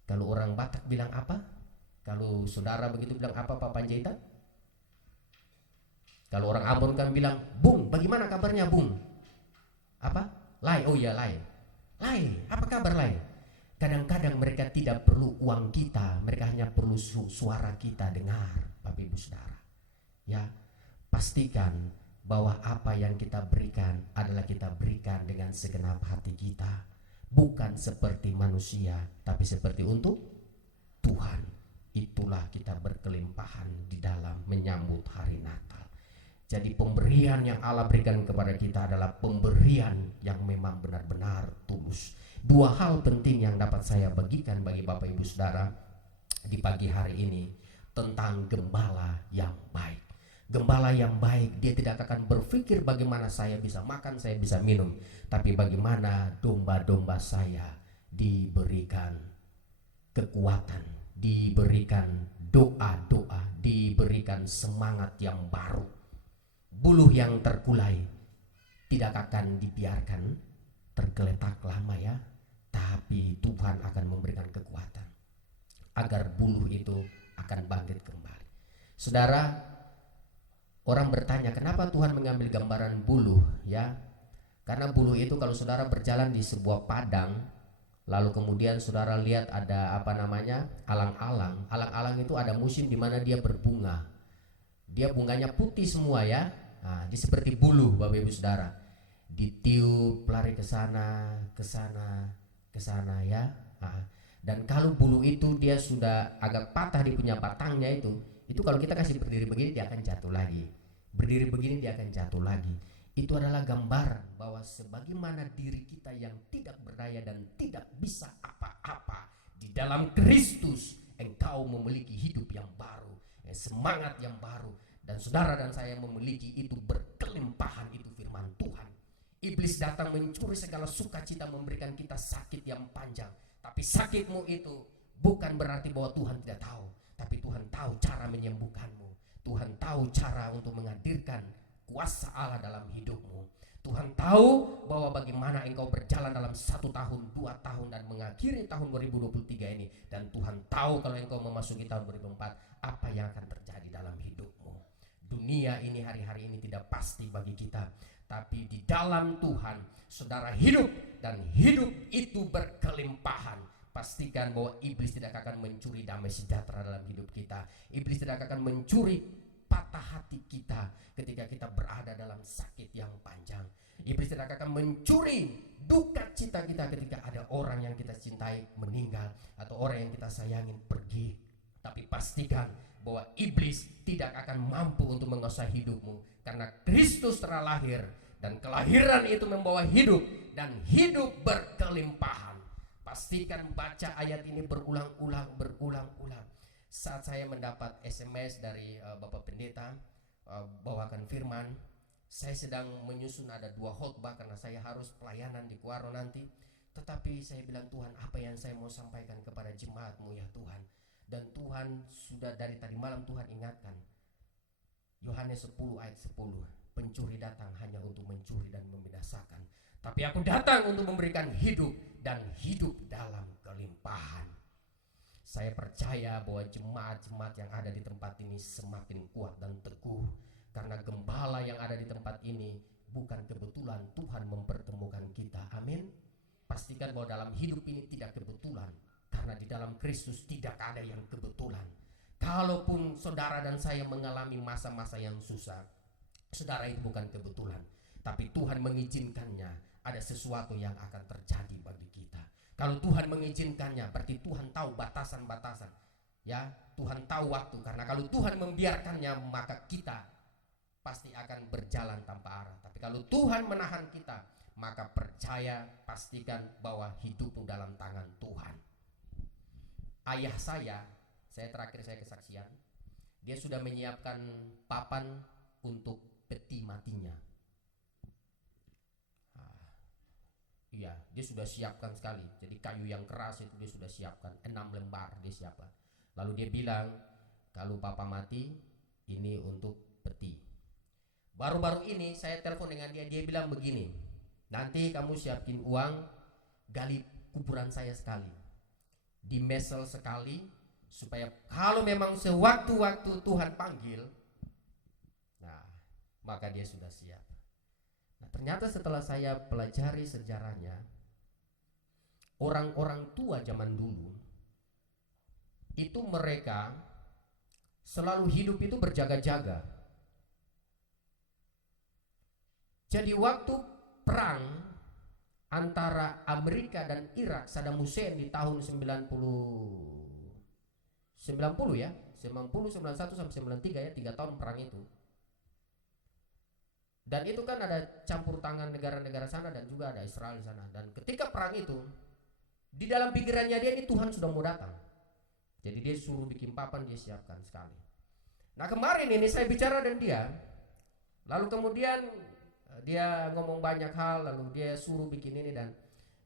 Kalau orang Batak bilang apa? Kalau saudara begitu bilang apa, Pak Panjaitan? Kalau orang Ambon kan bilang, Bung, bagaimana kabarnya Bung? Apa? Lai, oh ya Lai. Lai, apa kabar Lai? Kadang-kadang mereka tidak perlu uang kita, mereka hanya perlu suara kita dengar, Bapak Ibu Saudara. Ya, pastikan bahwa apa yang kita berikan adalah kita berikan dengan segenap hati kita, bukan seperti manusia, tapi seperti untuk Tuhan. Itulah kita berkelimpahan di dalam menyambut hari Natal. Jadi pemberian yang Allah berikan kepada kita adalah pemberian yang memang benar-benar tulus. Dua hal penting yang dapat saya bagikan bagi Bapak Ibu Saudara. di pagi hari ini tentang gembala yang baik. Gembala yang baik, dia tidak akan berpikir bagaimana saya bisa makan, saya bisa minum, tapi bagaimana domba-domba saya diberikan kekuatan, diberikan doa-doa, diberikan semangat yang baru. Buluh yang terkulai tidak akan dibiarkan tergeletak lama ya, tapi Tuhan akan memberikan kekuatan agar buluh itu akan bangkit kembali. Saudara, orang bertanya kenapa Tuhan mengambil gambaran buluh ya? Karena buluh itu kalau saudara berjalan di sebuah padang, lalu kemudian saudara lihat ada alang-alang. Alang-alang itu ada musim di mana dia berbunga. Dia bunganya putih semua ya. Nah, dia seperti buluh Bapak Ibu Saudara. Ditiup lari ke sana ya. Nah, dan kalau bulu itu dia sudah agak patah di punya batangnya itu kalau kita kasih berdiri begini dia akan jatuh lagi. Berdiri begini dia akan jatuh lagi. Itu adalah gambaran bahwa sebagaimana diri kita yang tidak berdaya dan tidak bisa apa-apa, di dalam Kristus engkau memiliki hidup yang baru, semangat yang baru, dan saudara dan saya memiliki itu berkelimpahan. Itu firman Tuhan. Iblis datang mencuri segala sukacita, memberikan kita sakit yang panjang. Tapi sakitmu itu bukan berarti bahwa Tuhan tidak tahu, tapi Tuhan tahu cara menyembuhkanmu. Tuhan tahu cara untuk menghadirkan kuasa Allah dalam hidupmu. Tuhan tahu bahwa bagaimana engkau berjalan dalam 1 tahun, 2 tahun, dan mengakhiri tahun 2023 ini. Dan Tuhan tahu kalau engkau memasuki tahun 2024 apa yang akan terjadi dalam hidupmu. Dunia ini hari-hari ini tidak pasti bagi kita, tapi di dalam Tuhan saudara hidup, dan hidup itu berkelimpahan. Pastikan bahwa iblis tidak akan mencuri damai sejahtera dalam hidup kita. Iblis tidak akan mencuri patah hati kita ketika kita berada dalam sakit yang panjang. Iblis tidak akan mencuri duka cita kita ketika ada orang yang kita cintai meninggal atau orang yang kita sayangin pergi. Tapi pastikan bahwa iblis tidak akan mampu untuk menguasai hidupmu, karena Kristus telah lahir, dan kelahiran itu membawa hidup, dan hidup berkelimpahan. Pastikan baca ayat ini berulang-ulang. Saat saya mendapat SMS dari Bapak Pendeta bawakan firman, saya sedang menyusun ada 2 khotbah karena saya harus pelayanan di Kuaro nanti. Tetapi saya bilang, Tuhan, apa yang saya mau sampaikan kepada jemaat-Mu ya Tuhan. Dan Tuhan sudah dari tadi malam Tuhan ingatkan Yohanes 10 ayat 10, pencuri datang hanya untuk mencuri dan membinasakan, tapi aku datang untuk memberikan hidup dan hidup dalam kelimpahan. Saya percaya bahwa jemaat-jemaat yang ada di tempat ini semakin kuat dan teguh, karena gembala yang ada di tempat ini bukan kebetulan Tuhan mempertemukan kita. Amin. Pastikan bahwa dalam hidup ini tidak kebetulan, karena di dalam Kristus tidak ada yang kebetulan. Kalaupun saudara dan saya mengalami masa-masa yang susah, saudara, itu bukan kebetulan, tapi Tuhan mengizinkannya. Ada sesuatu yang akan terjadi bagi kita. Kalau Tuhan mengizinkannya, berarti Tuhan tahu batasan-batasan. Ya, Tuhan tahu waktu, karena kalau Tuhan membiarkannya, maka kita pasti akan berjalan tanpa arah. Tapi kalau Tuhan menahan kita, maka percaya, pastikan bahwa hidupmu dalam tangan Tuhan. Ayah saya terakhir saya kesaksian, dia sudah menyiapkan papan untuk peti matinya. Iya, dia sudah siapkan sekali. Jadi kayu yang keras itu dia sudah siapkan, 6 lembar dia siapkan. Lalu dia bilang, kalau papa mati, ini untuk peti. Baru-baru ini saya telepon dengan dia bilang begini, nanti kamu siapin uang, gali kuburan saya sekali, di mesel sekali, supaya kalau memang sewaktu-waktu Tuhan panggil, nah maka dia sudah siap. Nah, ternyata setelah saya pelajari sejarahnya, orang-orang tua zaman dulu itu mereka selalu hidup itu berjaga-jaga. Jadi waktu perang antara Amerika dan Irak, Saddam Hussein di tahun 90 ya, 90, 91 sampai 93 ya, 3 tahun perang itu. Dan itu kan ada campur tangan negara-negara sana dan juga ada Israel di sana. Dan ketika perang itu, di dalam pikirannya dia ini Tuhan sudah mau datang. Jadi dia suruh bikin papan, dia siapkan sekali. Nah kemarin ini saya bicara dengan dia, lalu kemudian dia ngomong banyak hal, lalu dia suruh bikin ini, dan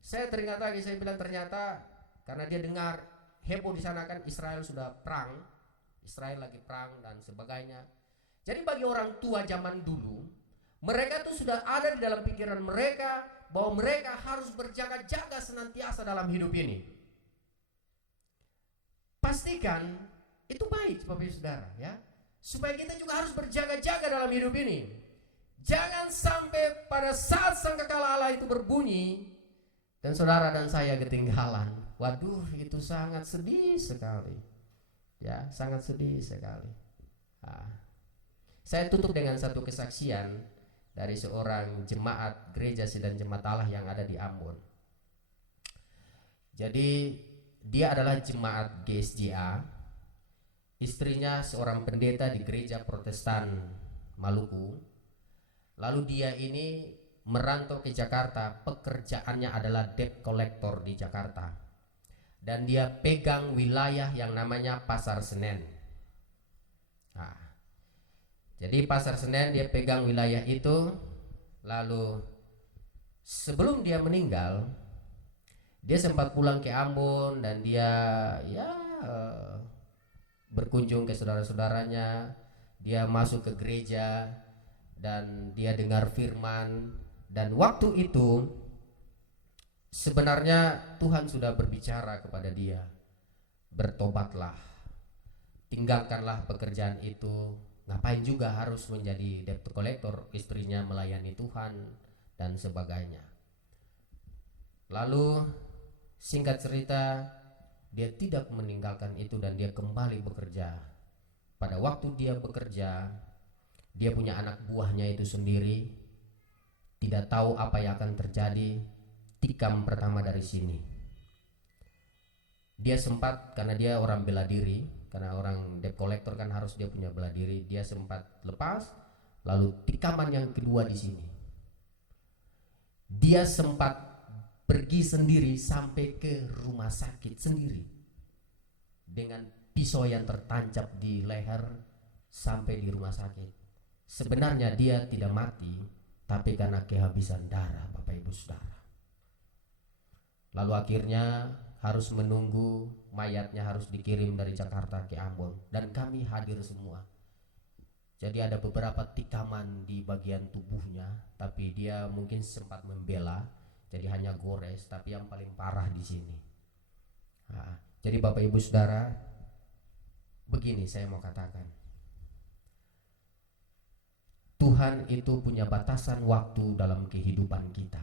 saya teringat lagi, saya bilang ternyata karena dia dengar heboh di sana kan, Israel sudah perang, Israel lagi perang dan sebagainya. Jadi bagi orang tua zaman dulu, mereka tuh sudah ada di dalam pikiran mereka bahwa mereka harus berjaga-jaga senantiasa dalam hidup ini. Pastikan itu baik Bapak Ibu Saudara ya, supaya kita juga harus berjaga-jaga dalam hidup ini. Jangan sampai pada saat sangkakala Allah itu berbunyi dan saudara dan saya ketinggalan. Waduh, itu sangat sedih sekali. Ya, sangat sedih sekali. Saya tutup dengan satu kesaksian dari seorang jemaat gereja Sedang Jemaat Allah yang ada di Ambon. Jadi dia adalah jemaat GSJA. Istrinya seorang pendeta di gereja Protestan Maluku. Lalu dia ini merantau ke Jakarta. Pekerjaannya adalah debt collector di Jakarta. Dan dia pegang wilayah yang namanya Pasar Senen. Nah, jadi Pasar Senen dia pegang wilayah itu. Lalu sebelum dia meninggal, dia sempat pulang ke Ambon dan dia berkunjung ke saudara-saudaranya. Dia masuk ke gereja dan dia dengar firman. Dan waktu itu sebenarnya Tuhan sudah berbicara kepada dia, bertobatlah, tinggalkanlah pekerjaan itu. Ngapain juga harus menjadi debt collector, istrinya melayani Tuhan dan sebagainya. Lalu singkat cerita, dia tidak meninggalkan itu dan dia kembali bekerja. Pada waktu dia bekerja, dia punya anak buahnya itu sendiri, tidak tahu apa yang akan terjadi. Tikam pertama dari sini, dia sempat, karena dia orang bela diri, karena orang debt collector kan harus dia punya bela diri, dia sempat lepas. Lalu tikaman yang kedua di sini, dia sempat pergi sendiri sampai ke rumah sakit sendiri dengan pisau yang tertancap di leher sampai di rumah sakit. Sebenarnya dia tidak mati, tapi karena kehabisan darah Bapak Ibu Saudara. Lalu akhirnya harus menunggu, mayatnya harus dikirim dari Jakarta ke Ambon, dan kami hadir semua. Jadi ada beberapa tikaman di bagian tubuhnya, tapi dia mungkin sempat membela, jadi hanya gores, tapi yang paling parah di sini. Jadi Bapak Ibu Saudara, begini saya mau katakan, Tuhan itu punya batasan waktu dalam kehidupan kita.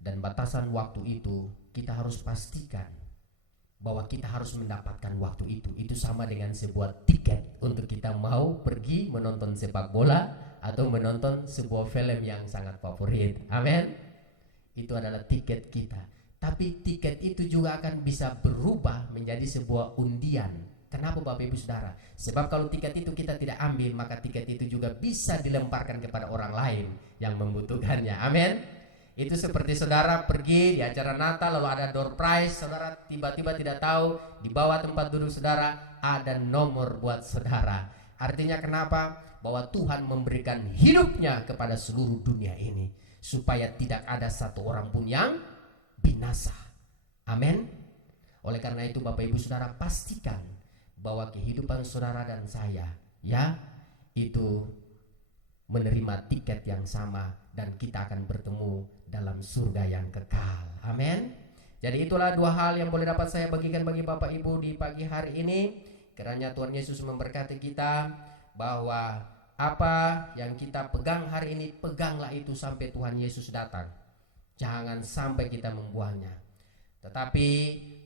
Dan batasan waktu itu kita harus pastikan bahwa kita harus mendapatkan waktu itu. Itu sama dengan sebuah tiket untuk kita mau pergi menonton sepak bola atau menonton sebuah film yang sangat favorit. Amin. Itu adalah tiket kita. Tapi tiket itu juga akan bisa berubah menjadi sebuah undian. Kenapa Bapak Ibu Saudara? Sebab kalau tiket itu kita tidak ambil, maka tiket itu juga bisa dilemparkan kepada orang lain yang membutuhkannya. Amin. Itu seperti saudara pergi di acara Natal, lalu ada door prize, saudara tiba-tiba tidak tahu di bawah tempat duduk saudara ada nomor buat saudara. Artinya kenapa? Bahwa Tuhan memberikan hidupnya kepada seluruh dunia ini, supaya tidak ada satu orang pun yang binasa. Amin. Oleh karena itu Bapak Ibu Saudara, pastikan bahwa kehidupan saudara dan saya ya itu menerima tiket yang sama, dan kita akan bertemu dalam surga yang kekal. Amin. Jadi itulah dua hal yang boleh dapat saya bagikan bagi Bapak Ibu di pagi hari ini. Kiranya Tuhan Yesus memberkati kita, bahwa apa yang kita pegang hari ini, peganglah itu sampai Tuhan Yesus datang. Jangan sampai kita membuangnya. Tetapi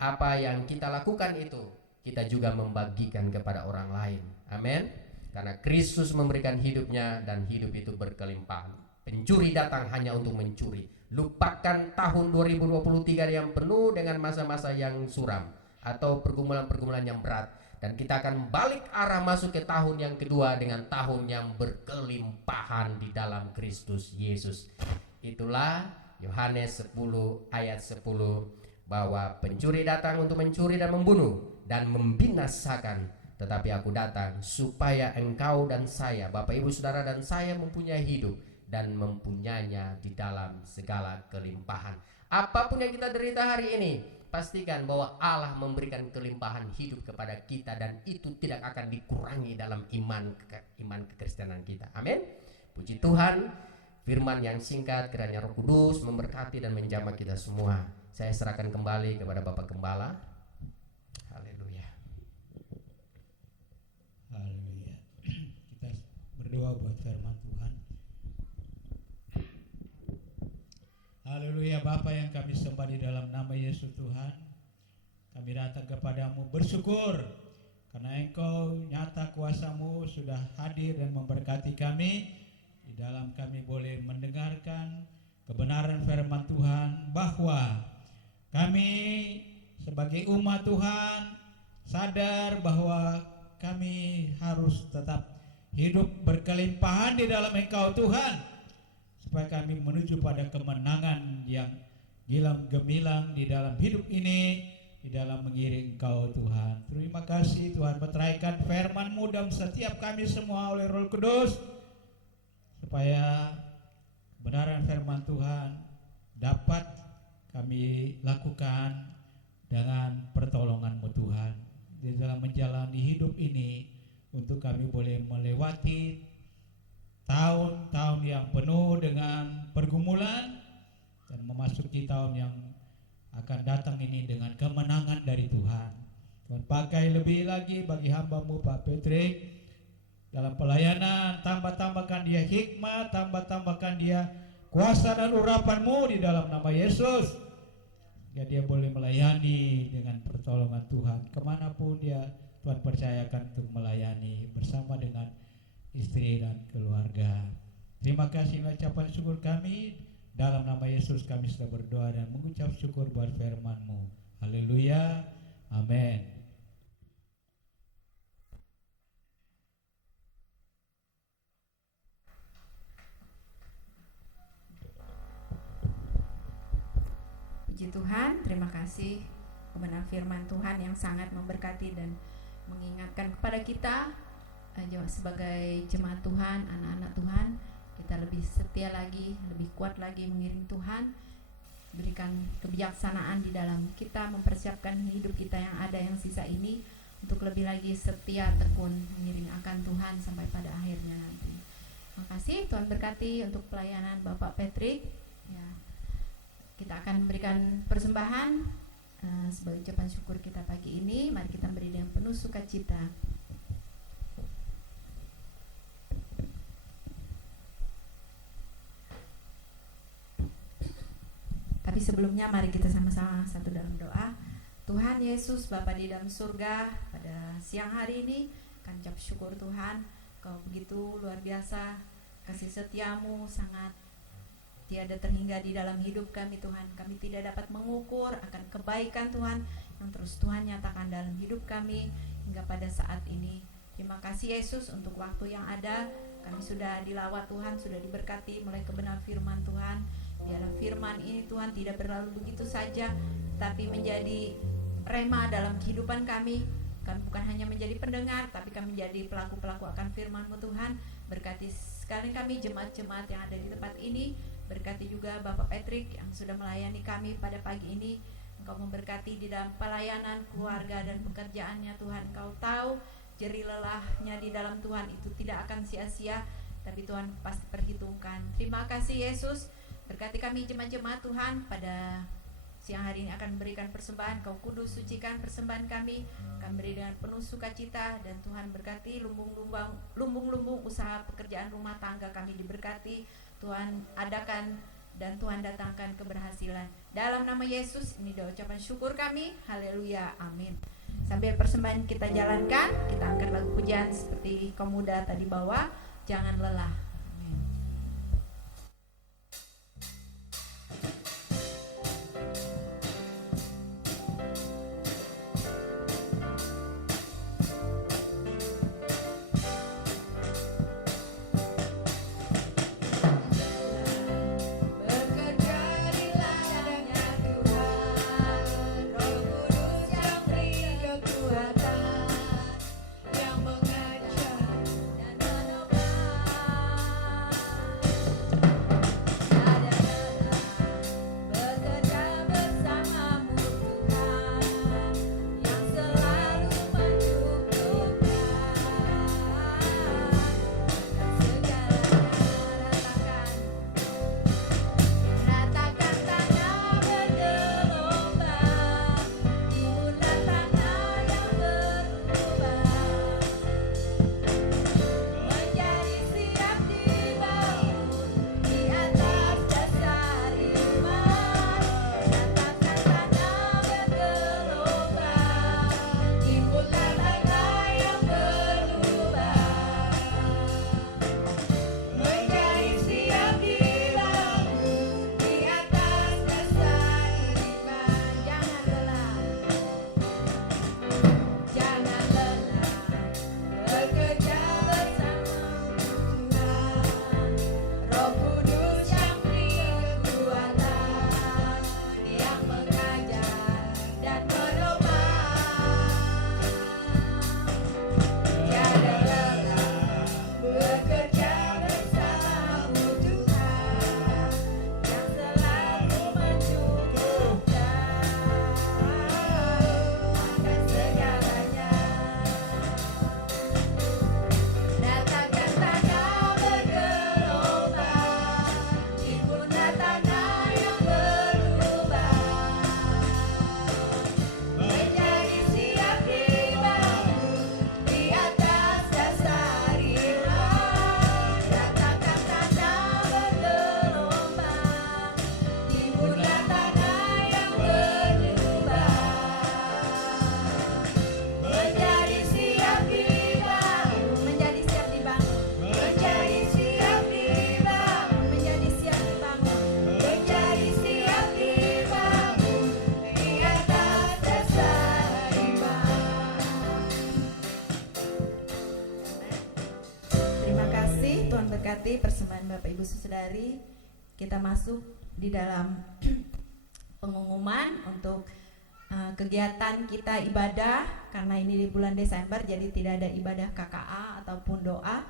apa yang kita lakukan itu, kita juga membagikan kepada orang lain. Amin. Karena Kristus memberikan hidupnya dan hidup itu berkelimpahan. Pencuri datang hanya untuk mencuri. Lupakan tahun 2023 yang penuh dengan masa-masa yang suram atau pergumulan-pergumulan yang berat, dan kita akan balik arah masuk ke tahun yang kedua dengan tahun yang berkelimpahan di dalam Kristus Yesus. Itulah Yohanes 10 ayat 10, bahwa pencuri datang untuk mencuri dan membunuh, dan membinasakan, tetapi aku datang supaya engkau dan saya, Bapak Ibu Saudara dan saya, mempunyai hidup dan mempunyainya di dalam segala kelimpahan. Apapun yang kita derita hari ini, pastikan bahwa Allah memberikan kelimpahan hidup kepada kita, dan itu tidak akan dikurangi dalam iman kekristenan kita. Amin. Puji Tuhan, firman yang singkat kiranya Roh Kudus memberkati dan menjamah kita semua. Saya serahkan kembali kepada Bapak Gembala. Haleluya. Haleluya. Kita berdoa buat firman Tuhan. Haleluya. Bapa yang kami sembah di dalam nama Yesus Tuhan, kami datang kepadamu bersyukur karena Engkau nyata kuasa-Mu sudah hadir dan memberkati kami. Di dalam kami boleh mendengarkan kebenaran firman Tuhan, bahwa kami sebagai umat Tuhan sadar bahwa kami harus tetap hidup berkelimpahan di dalam Engkau Tuhan, supaya kami menuju pada kemenangan yang gilang gemilang di dalam hidup ini, di dalam mengiring Engkau Tuhan. Terima kasih Tuhan, meteraikan firman-Mu dalam setiap kami semua oleh Roh Kudus, supaya kebenaran firman Tuhan dapat kami lakukan dengan pertolongan-Mu Tuhan di dalam menjalani hidup ini, untuk kami boleh melewati tahun-tahun yang penuh dengan pergumulan dan memasuki tahun yang akan datang ini dengan kemenangan dari Tuhan. Tuhan pakai lebih lagi bagi hamba-Mu Pak Patrick dalam pelayanan, tambah-tambahkan dia hikmat, tambah-tambahkan dia kuasa dan urapan-Mu di dalam nama Yesus. Ya, dia boleh melayani dengan pertolongan Tuhan kemanapun dia Tuhan percayakan untuk melayani bersama dengan istri dan keluarga. Terima kasih ucapan syukur kami. Dalam nama Yesus kami sudah berdoa dan mengucap syukur buat firman-Mu. Haleluya. Amin. Puji Tuhan, terima kasih kebenaran firman Tuhan yang sangat memberkati dan mengingatkan kepada kita sebagai jemaat Tuhan, anak-anak Tuhan, kita lebih setia lagi, lebih kuat lagi mengiring Tuhan. Berikan kebijaksanaan di dalam kita mempersiapkan hidup kita yang ada, yang sisa ini, untuk lebih lagi setia tekun mengiring akan Tuhan sampai pada akhirnya nanti. Terima kasih, Tuhan berkati untuk pelayanan Bapak Patrick. Ya, kita akan memberikan persembahan sebagai ucapan syukur kita pagi ini. Mari kita beri dengan penuh sukacita. Tapi sebelumnya mari kita sama-sama satu dalam doa. Tuhan Yesus, Bapa di dalam surga, pada siang hari ini kami ucap syukur Tuhan, Kau begitu luar biasa, kasih setia-Mu sangat tiada terhingga di dalam hidup kami Tuhan. Kami tidak dapat mengukur akan kebaikan Tuhan yang terus Tuhan nyatakan dalam hidup kami hingga pada saat ini. Terima kasih Yesus untuk waktu yang ada. Kami sudah dilawat Tuhan, sudah diberkati mulai kebenaran firman Tuhan. Biarlah firman ini Tuhan tidak berlalu begitu saja, tapi menjadi rema dalam kehidupan kami. Kami bukan hanya menjadi pendengar, tapi kami menjadi pelaku-pelaku akan firman-Mu Tuhan. Berkati sekali kami, jemaat-jemaat yang ada di tempat ini. Berkati juga Bapak Patrick yang sudah melayani kami pada pagi ini. Engkau memberkati di dalam pelayanan, keluarga dan pekerjaannya Tuhan. Engkau tahu jerih lelahnya di dalam Tuhan itu tidak akan sia-sia, tapi Tuhan pasti perhitungkan. Terima kasih Yesus. Berkati kami jemaat-jemaat Tuhan pada siang hari ini akan memberikan persembahan. Kau kudus, sucikan persembahan kami. Kami beri dengan penuh sukacita, dan Tuhan berkati lumbung-lumbung usaha pekerjaan rumah tangga kami diberkati. Tuhan adakan dan Tuhan datangkan keberhasilan. Dalam nama Yesus ini doa ucapan syukur kami. Haleluya, amin. Sambil persembahan kita jalankan, kita angkat lagu pujian seperti kaum muda tadi bawa, jangan lelah. Amin. Tuhan, Roh Kudus yang beri Tuhan. persembahan Bapak Ibu Saudari, kita masuk di dalam pengumuman untuk kegiatan kita ibadah. Karena ini di bulan Desember, jadi tidak ada ibadah KKA ataupun doa,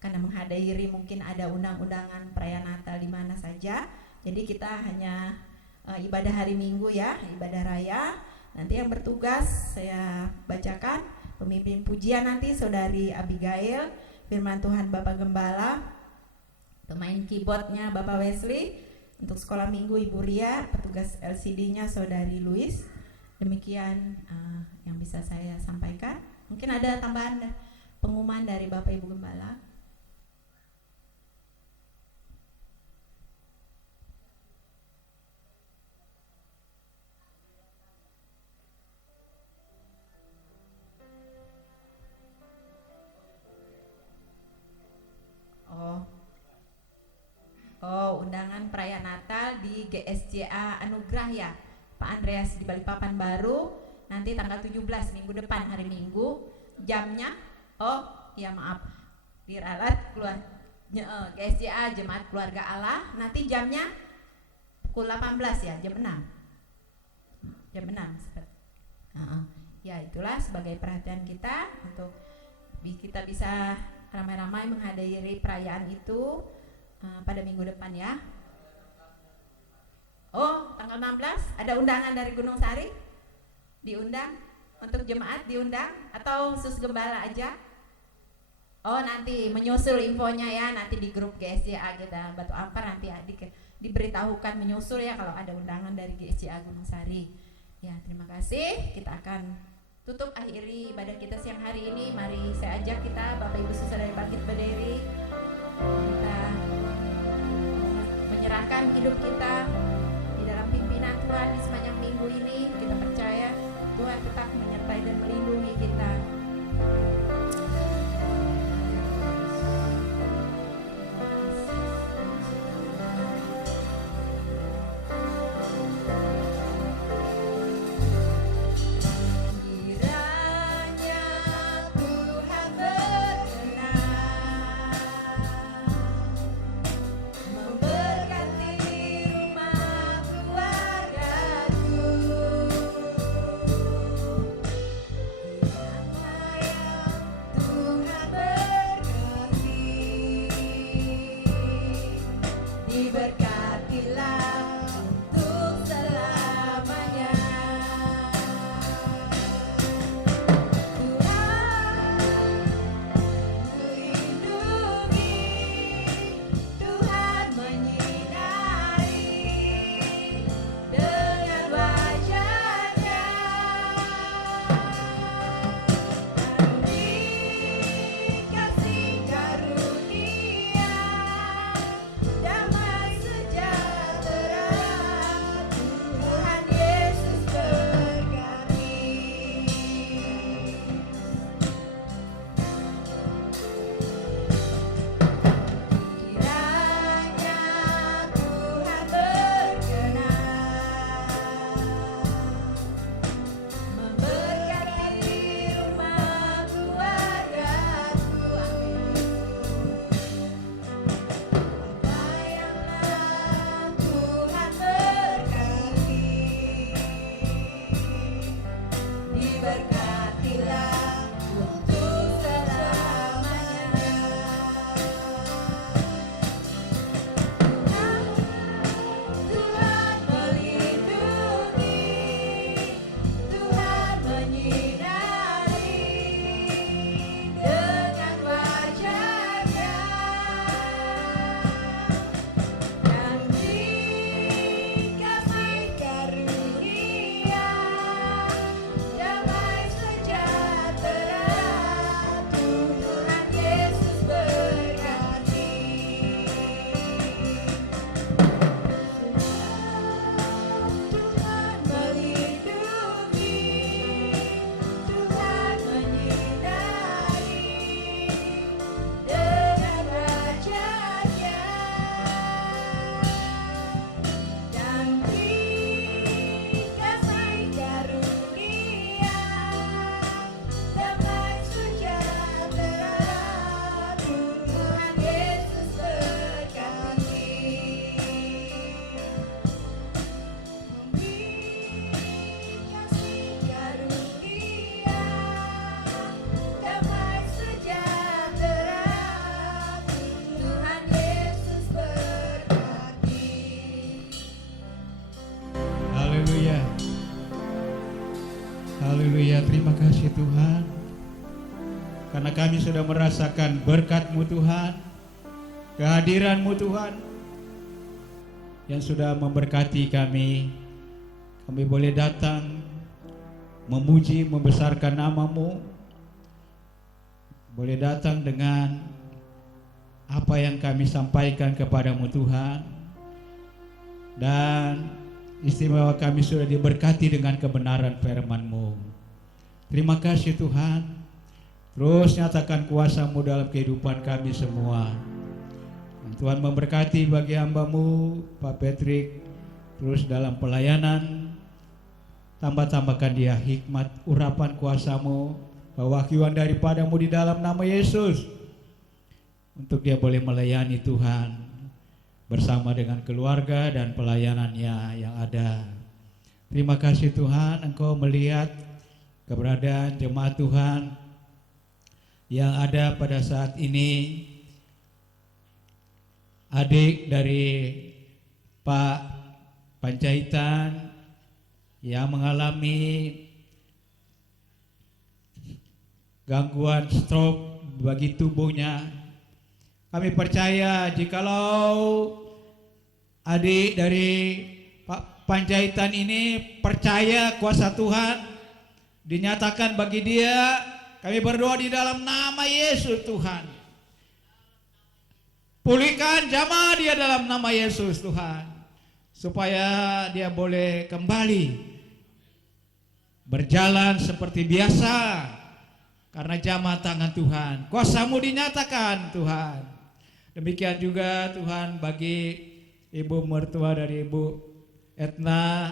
karena menghadiri mungkin ada undang-undangan perayaan Natal di mana saja. Jadi kita hanya ibadah hari Minggu ya, ibadah raya. Nanti yang bertugas saya bacakan, pemimpin pujian nanti Saudari Abigail, firman Tuhan Bapak Gembala, pemain keyboardnya Bapak Wesley, untuk sekolah minggu Ibu Ria, petugas LCD-nya Saudari Louis. Demikian yang bisa saya sampaikan. Mungkin ada tambahan pengumuman dari Bapak Ibu Gembala. Undangan perayaan Natal di GSJA Anugerah ya, Pak Andreas di Balikpapan baru, nanti tanggal 17 minggu depan, hari Minggu. Jamnya, diralat keluar GSJA Jemaat Keluarga Allah, nanti jamnya pukul 18 ya, jam 6. Ya, itulah sebagai perhatian kita untuk kita bisa ramai-ramai menghadiri perayaan itu pada minggu depan ya. Tanggal 16 ada undangan dari Gunung Sari, diundang untuk jemaat, diundang atau sus gembala aja. Nanti menyusul infonya ya, nanti di grup GSJA kita Batu Ampar nanti diberitahukan menyusul ya kalau ada undangan dari GSJA Gunung Sari. Ya, terima kasih. Kita akan tutup akhiri ibadah kita siang hari ini. Mari saya ajak kita Bapak Ibu Saudara bangkit berdiri. Kita menyerahkan hidup kita di dalam pimpinan Tuhan di sepanjang minggu ini. Kita percaya Tuhan tetap menyertai dan melindungi kita. Damai sejahtera Tuhan, karena kami sudah merasakan berkat-Mu Tuhan, kehadiran-Mu Tuhan, yang sudah memberkati kami. Kami boleh datang memuji, membesarkan nama-Mu, boleh datang dengan apa yang kami sampaikan kepadamu Tuhan, dan istimewa kami sudah diberkati dengan kebenaran firman-Mu. Terima kasih Tuhan. Terus nyatakan kuasa-Mu dalam kehidupan kami semua. Dan Tuhan memberkati bagi hamba-Mu Pak Patrick, terus dalam pelayanan, tambah-tambahkan dia hikmat, urapan kuasa-Mu, pewahyuan daripada-Mu di dalam nama Yesus, untuk dia boleh melayani Tuhan bersama dengan keluarga dan pelayanannya yang ada. Terima kasih Tuhan, Engkau melihat keberadaan jemaat Tuhan yang ada pada saat ini. Adik dari Pak Panjaitan yang mengalami gangguan stroke bagi tubuhnya. Kami percaya jikalau adik dari Pak Panjaitan ini percaya kuasa Tuhan dinyatakan bagi dia, kami berdoa di dalam nama Yesus Tuhan. Pulihkan jamaah dia dalam nama Yesus Tuhan, supaya dia boleh kembali berjalan seperti biasa, karena jamaah tangan Tuhan. Kuasa-Mu dinyatakan Tuhan. Demikian juga Tuhan bagi ibu mertua dari Ibu Etna.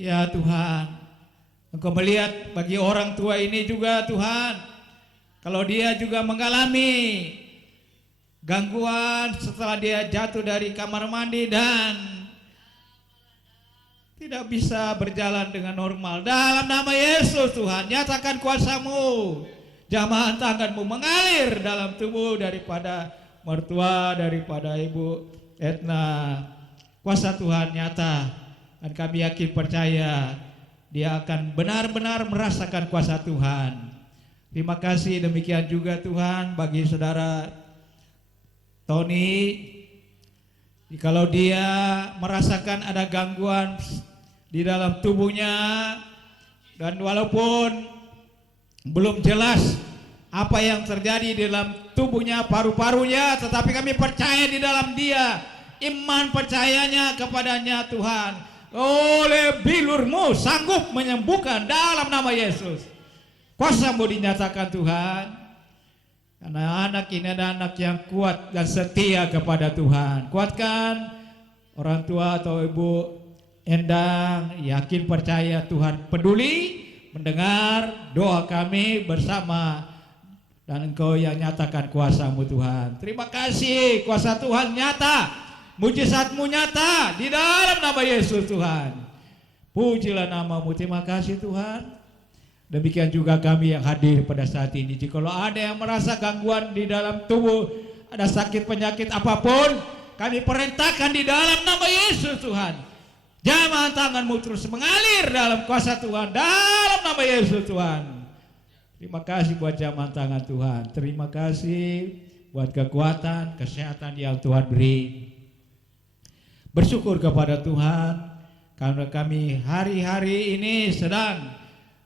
Ya Tuhan, Engkau melihat bagi orang tua ini juga Tuhan, kalau dia juga mengalami gangguan setelah dia jatuh dari kamar mandi dan tidak bisa berjalan dengan normal. Dalam nama Yesus Tuhan, nyatakan kuasa-Mu, jamaah tangan-Mu mengalir dalam tubuh daripada mertua, daripada Ibu Etna. Kuasa Tuhan nyata, dan kami yakin percaya dia akan benar-benar merasakan kuasa Tuhan. Terima kasih. Demikian juga Tuhan bagi saudara Tony, kalau dia merasakan ada gangguan di dalam tubuhnya, dan walaupun belum jelas apa yang terjadi di dalam tubuhnya, paru-parunya, tetapi kami percaya di dalam dia, iman percayanya kepadanya Tuhan, oleh bilur-Mu sanggup menyembuhkan dalam nama Yesus. Kuasa-Mu dinyatakan Tuhan, karena anak ini adalah anak yang kuat dan setia kepada Tuhan. Kuatkan orang tua atau Ibu Endang, yakin percaya Tuhan peduli mendengar doa kami bersama, dan Engkau yang nyatakan kuasa-Mu Tuhan. Terima kasih, kuasa Tuhan nyata, mujizat-Mu nyata di dalam nama Yesus Tuhan. Pujilah nama-Mu. Terima kasih Tuhan. Demikian juga kami yang hadir pada saat ini. Jikalau ada yang merasa gangguan di dalam tubuh, ada sakit penyakit apapun, kami perintahkan di dalam nama Yesus Tuhan, jamaah tangan-Mu terus mengalir dalam kuasa Tuhan, dalam nama Yesus Tuhan. Terima kasih buat jamaah tangan Tuhan. Terima kasih buat kekuatan, kesehatan yang Tuhan beri. Bersyukur kepada Tuhan karena kami hari-hari ini sedang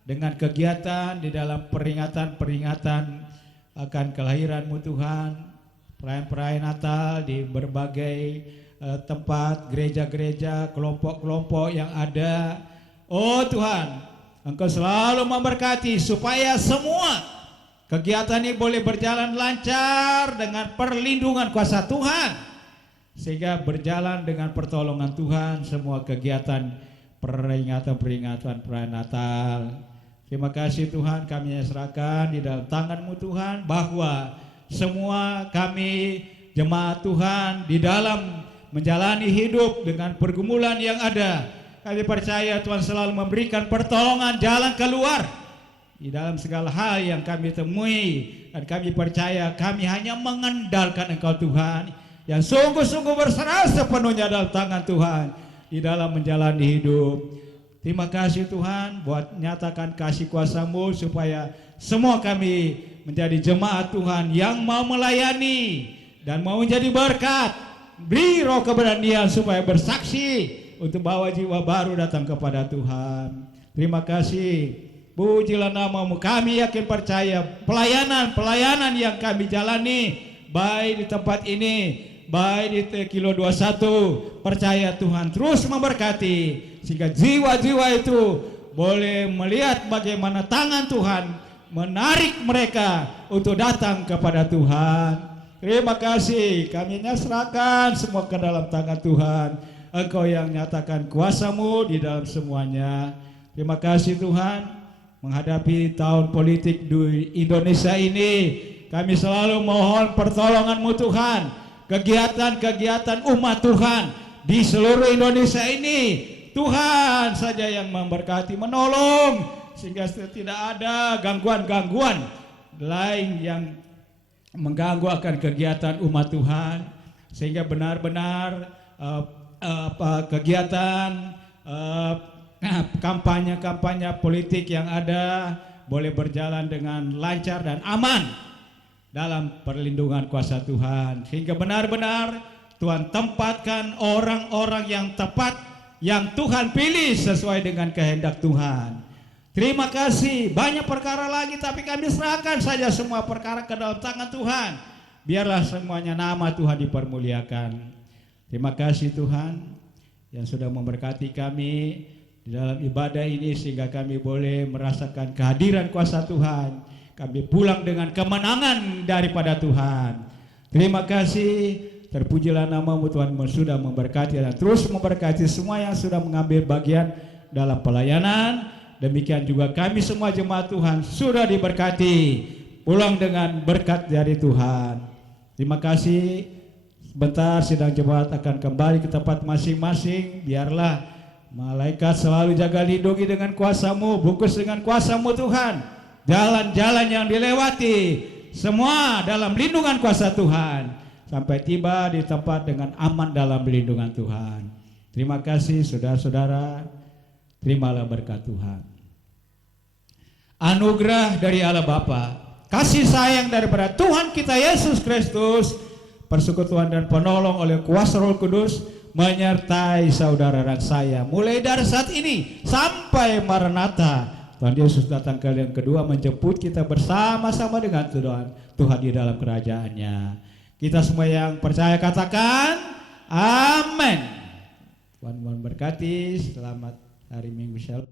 dengan kegiatan di dalam peringatan-peringatan akan kelahiran-Mu Tuhan, perayaan-perayaan Natal di berbagai tempat, gereja-gereja, kelompok-kelompok yang ada. Oh Tuhan, Engkau selalu memberkati supaya semua kegiatan ini boleh berjalan lancar dengan perlindungan kuasa Tuhan, sehingga berjalan dengan pertolongan Tuhan semua kegiatan peringatan-peringatan perayaan Natal. Terima kasih Tuhan, kami serahkan di dalam tangan-Mu Tuhan, bahwa semua kami jemaat Tuhan di dalam menjalani hidup dengan pergumulan yang ada, kami percaya Tuhan selalu memberikan pertolongan jalan keluar di dalam segala hal yang kami temui, dan kami percaya kami hanya mengandalkan Engkau Tuhan, yang sungguh-sungguh berserah sepenuhnya dalam tangan Tuhan di dalam menjalani hidup. Terima kasih Tuhan buat nyatakan kasih kuasa-Mu supaya semua kami menjadi jemaat Tuhan yang mau melayani dan mau menjadi berkat. Beri roh keberanian supaya bersaksi untuk bawa jiwa baru datang kepada Tuhan. Terima kasih. Pujilah nama-Mu. Kami yakin percaya pelayanan yang kami jalani baik di tempat ini, baik di Kilo 21, percaya Tuhan terus memberkati sehingga jiwa-jiwa itu boleh melihat bagaimana tangan Tuhan menarik mereka untuk datang kepada Tuhan. Terima kasih, kami serahkan semua ke dalam tangan Tuhan. Engkau yang nyatakan kuasa-Mu di dalam semuanya. Terima kasih Tuhan. Menghadapi tahun politik di Indonesia ini, kami selalu mohon pertolongan-Mu Tuhan. Kegiatan-kegiatan umat Tuhan di seluruh Indonesia ini, Tuhan saja yang memberkati, menolong, sehingga tidak ada gangguan-gangguan lain yang mengganggu akan kegiatan umat Tuhan, sehingga benar-benar kegiatan kampanye politik yang ada boleh berjalan dengan lancar dan aman dalam perlindungan kuasa Tuhan, sehingga benar-benar Tuhan tempatkan orang-orang yang tepat yang Tuhan pilih sesuai dengan kehendak Tuhan. Terima kasih. Banyak perkara lagi tapi kami serahkan saja semua perkara ke dalam tangan Tuhan. Biarlah semuanya nama Tuhan dipermuliakan. Terima kasih Tuhan yang sudah memberkati kami di dalam ibadah ini sehingga kami boleh merasakan kehadiran kuasa Tuhan. Kami pulang dengan kemenangan daripada Tuhan. Terima kasih. Terpujilah nama-Mu Tuhan, sudah memberkati dan terus memberkati semua yang sudah mengambil bagian dalam pelayanan. Demikian juga kami semua jemaat Tuhan sudah diberkati, pulang dengan berkat dari Tuhan. Terima kasih. Sebentar sidang jemaat akan kembali ke tempat masing-masing. Biarlah malaikat selalu jaga lindungi dengan kuasa-Mu, bungkus dengan kuasa-Mu Tuhan. Jalan-jalan yang dilewati semua dalam lindungan kuasa Tuhan, sampai tiba di tempat dengan aman dalam lindungan Tuhan. Terima kasih saudara-saudara. Terimalah berkat Tuhan. Anugerah dari Allah Bapa, kasih sayang daripada Tuhan kita Yesus Kristus, persekutuan dan penolong oleh kuasa Roh Kudus menyertai saudara dan saya mulai dari saat ini sampai Maranatha. Tuhan Yesus datang kali yang kedua menjemput kita bersama-sama dengan Tuhan di dalam kerajaannya. Kita semua yang percaya katakan amin. Tuhan memberkati. Selamat hari Minggu Shalom.